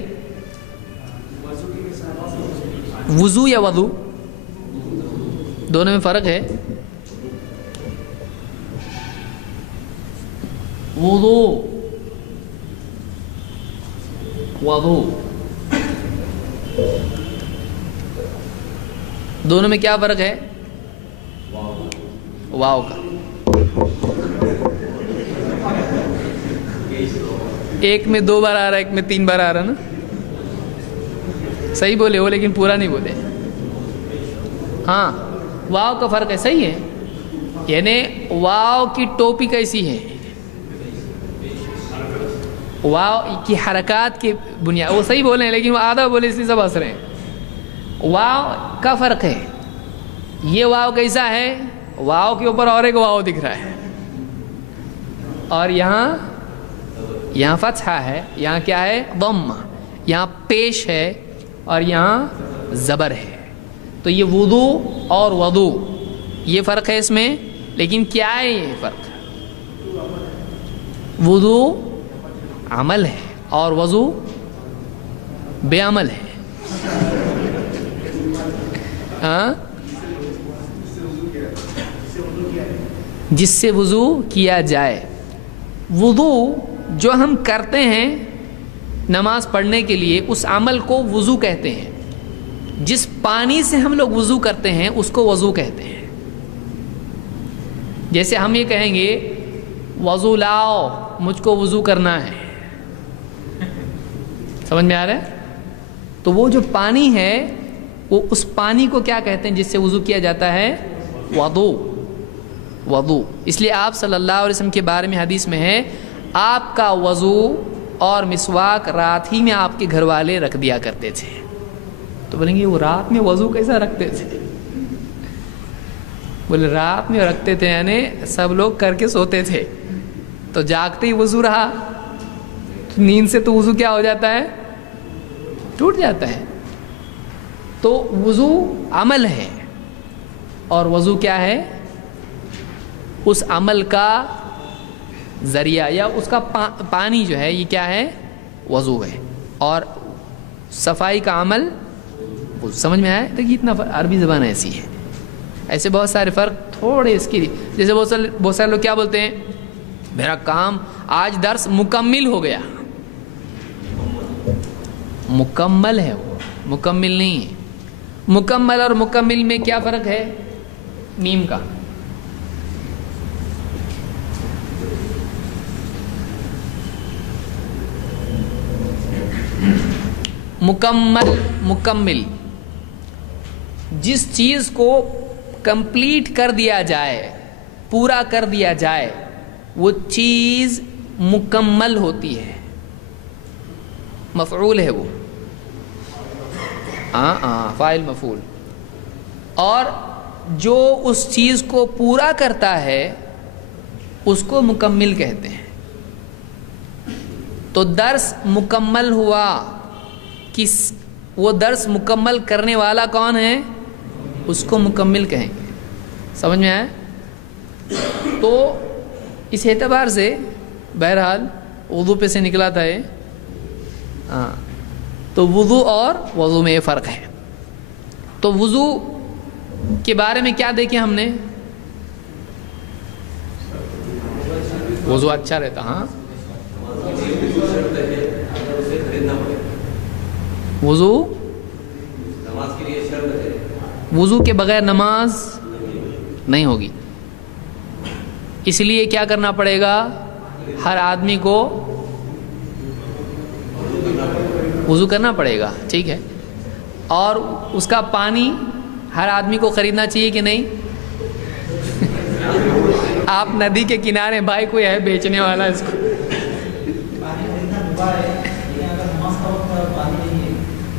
وضو یا وضو؟ دونوں میں فرق ہے. وضو دونوں میں کیا فرق ہے؟ واو کا ایک میں 2 بار آ رہا ہے، ایک میں 3 بار آ رہا نا. صحیح بولے ہو لیکن پورا نہیں بولے. ہاں، واو کا فرق ہے. صحیح ہے، یعنی واو کی ٹوپی کیسی ہے؟ واو کی حرکات کی بنیاد، وہ صحیح بولے ہیں لیکن وہ آدھا بولے اس لیے سب ہنس رہے ہیں. واو کا فرق ہے. یہ واو کیسا ہے؟ واو کے اوپر اور ایک واو دکھ رہا ہے، اور یہاں فتحہ ہے، یہاں کیا ہے؟ ضم. یہاں پیش ہے اور یہاں زبر ہے. تو یہ وضو اور وضو یہ فرق ہے اس میں. لیکن کیا ہے یہ فرق؟ وضو عمل ہے اور وضو بے عمل ہے. ہاں جس سے وضو کیا جائے. وضو جو ہم کرتے ہیں نماز پڑھنے کے لیے اس عمل کو وضو کہتے ہیں. جس پانی سے ہم لوگ وضو کرتے ہیں اس کو وضو کہتے ہیں. جیسے ہم یہ کہیں گے وضو لاؤ مجھ کو وضو کرنا ہے. سمجھ میں آ رہا ہے؟ تو وہ جو پانی ہے وہ اس پانی کو کیا کہتے ہیں جس سے وضو کیا جاتا ہے؟ وضو. وضو. اس لیے آپ صلی اللہ علیہ وسلم کے بارے میں حدیث میں ہے آپ کا وضو اور مسواک رات ہی میں آپ کے گھر والے رکھ دیا کرتے تھے. تو بولیں گے وہ رات میں وضو کیسا رکھتے تھے؟ بولے رات میں رکھتے تھے یعنی سب لوگ کر کے سوتے تھے تو جاگتے ہی وضو رہا. نیند سے تو وضو کیا ہو جاتا ہے؟ ٹوٹ جاتا ہے. تو وضو عمل ہے اور وضو کیا ہے؟ اس عمل کا ذریعہ یا اس کا پانی جو ہے یہ کیا ہے؟ وضو ہے. اور صفائی کا عمل سمجھ میں آیا؟ دیکھیے اتنا عربی زبان ایسی ہے. ایسے بہت سارے فرق تھوڑے اس کی. جیسے بہت سارے لوگ کیا بولتے ہیں میرا کام آج درس مکمل ہو گیا. مکمل ہے وہ مکمل نہیں ہے. مکمل اور مکمل میں کیا فرق ہے؟ میم کا. مکمل جس چیز کو کمپلیٹ کر دیا جائے پورا کر دیا جائے وہ چیز مکمل ہوتی ہے. مفعول ہے وہ. فاعل مفعول. اور جو اس چیز کو پورا کرتا ہے اس کو مکمل کہتے ہیں. تو درس مکمل ہوا. وہ درس مکمل کرنے والا کون ہے؟ اس کو مکمل کہیں گے. سمجھ میں آیا؟ تو اس اعتبار سے بہرحال وضو پہ سے نکلا تھا یہ. تو وضو اور وضو میں یہ فرق ہے. تو وضو کے بارے میں کیا دیکھیں ہم نے؟ وضو اچھا رہتا. ہاں وضو کے بغیر نماز نہیں ہوگی. اس لیے کیا کرنا پڑے گا؟ ہر آدمی کو وضو کرنا پڑے گا. ٹھیک ہے. اور اس کا پانی ہر آدمی کو خریدنا چاہیے کہ نہیں؟ آپ ندی کے کنارے بھائی کوئی ہے بیچنے والا اس کو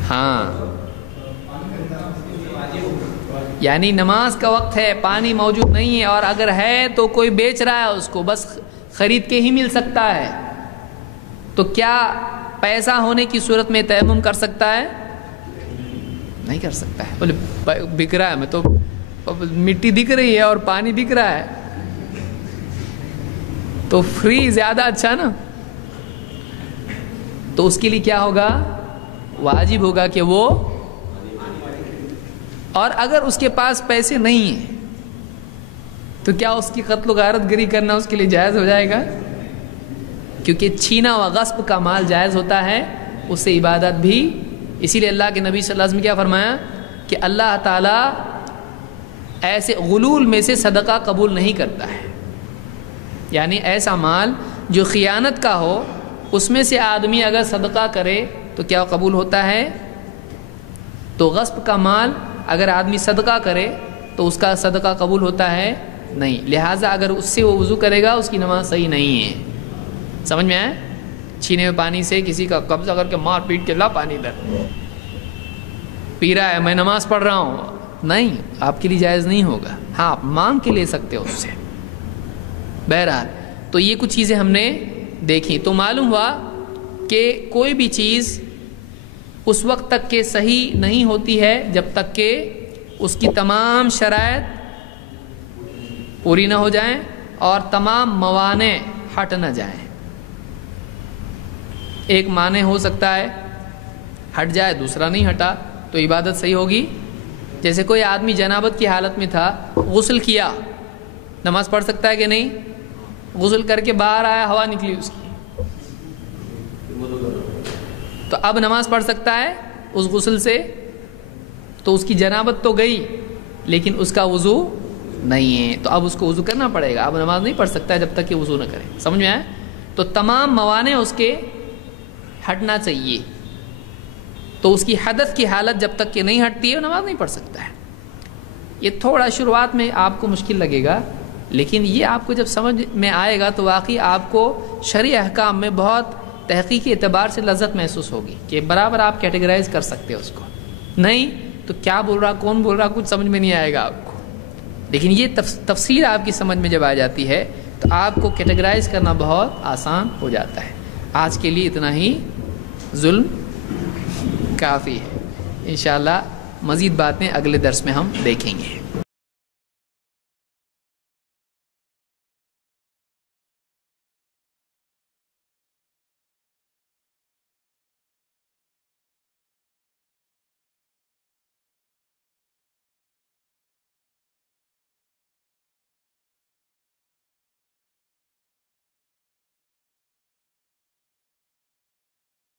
ہاں یعنی نماز کا وقت ہے پانی موجود نہیں ہے اور اگر ہے تو کوئی بیچ رہا ہے اس کو بس خرید کے ہی مل سکتا ہے. تو کیا پیسہ ہونے کی صورت میں تیمم کر سکتا ہے؟ نہیں کر سکتا ہے. بولے بک رہا ہے میں تو مٹی دکھ رہی ہے اور پانی بک رہا ہے تو فری زیادہ اچھا نا. تو اس کے لیے کیا ہوگا؟ واجب ہوگا کہ وہ اور اگر اس کے پاس پیسے نہیں ہیں تو کیا اس کی قتل و غارت گری کرنا اس کے لیے جائز ہو جائے گا؟ کیونکہ چھینا و غصب کا مال جائز ہوتا ہے اس سے عبادت بھی. اسی لیے اللہ کے نبی صلی اللہ علیہ وسلم نے کیا فرمایا کہ اللہ تعالیٰ ایسے غلول میں سے صدقہ قبول نہیں کرتا ہے. یعنی ایسا مال جو خیانت کا ہو اس میں سے آدمی اگر صدقہ کرے تو کیا قبول ہوتا ہے؟ تو غصب کا مال اگر آدمی صدقہ کرے تو اس کا صدقہ قبول ہوتا ہے نہیں. لہٰذا اگر اس سے وہ وضو کرے گا اس کی نماز صحیح نہیں ہے. سمجھ میں آئے؟ چھینے ہوئے پانی سے کسی کا قبضہ کر کے مار پیٹ کے لا پانی ادھر پی رہا ہے میں نماز پڑھ رہا ہوں نہیں آپ کے لیے جائز نہیں ہوگا. ہاں آپ مانگ کے لے سکتے ہو اس سے. بہرحال تو یہ کچھ چیزیں ہم نے دیکھی. تو معلوم ہوا کہ کوئی بھی چیز اس وقت تک کہ صحیح نہیں ہوتی ہے جب تک کہ اس کی تمام شرائط پوری نہ ہو جائیں اور تمام موانع ہٹ نہ جائیں. ایک معنی ہو سکتا ہے ہٹ جائے، دوسرا نہیں ہٹا تو عبادت صحیح ہوگی. جیسے کوئی آدمی جنابت کی حالت میں تھا، غسل کیا، نماز پڑھ سکتا ہے کہ نہیں؟ غسل کر کے باہر آیا، ہوا نکلی اس کی، تو اب نماز پڑھ سکتا ہے اس غسل سے؟ تو اس کی جنابت تو گئی لیکن اس کا وضو نہیں ہے، تو اب اس کو وضو کرنا پڑے گا. اب نماز نہیں پڑھ سکتا ہے جب تک کہ وضو نہ کرے. سمجھ میں آئے؟ تو تمام موانع اس کے ہٹنا چاہیے. تو اس کی حدث کی حالت جب تک کہ نہیں ہٹتی ہے وہ نماز نہیں پڑھ سکتا ہے. یہ تھوڑا شروعات میں آپ کو مشکل لگے گا، لیکن یہ آپ کو جب سمجھ میں آئے گا تو واقعی آپ کو شرعی احکام میں بہت تحقیقی اعتبار سے لذت محسوس ہوگی کہ برابر آپ کیٹیگرائز کر سکتے ہو اس کو. نہیں تو کیا بول رہا، کون بول رہا، کچھ سمجھ میں نہیں آئے گا آپ کو. لیکن یہ تفصیل آپ کی سمجھ میں جب آ جاتی ہے تو آپ کو کیٹیگرائز کرنا بہت آسان ہو جاتا ہے. آج کے لیے اتنا ہی ظلم کافی ہے. انشاءاللہ مزید باتیں اگلے درس میں ہم دیکھیں گے.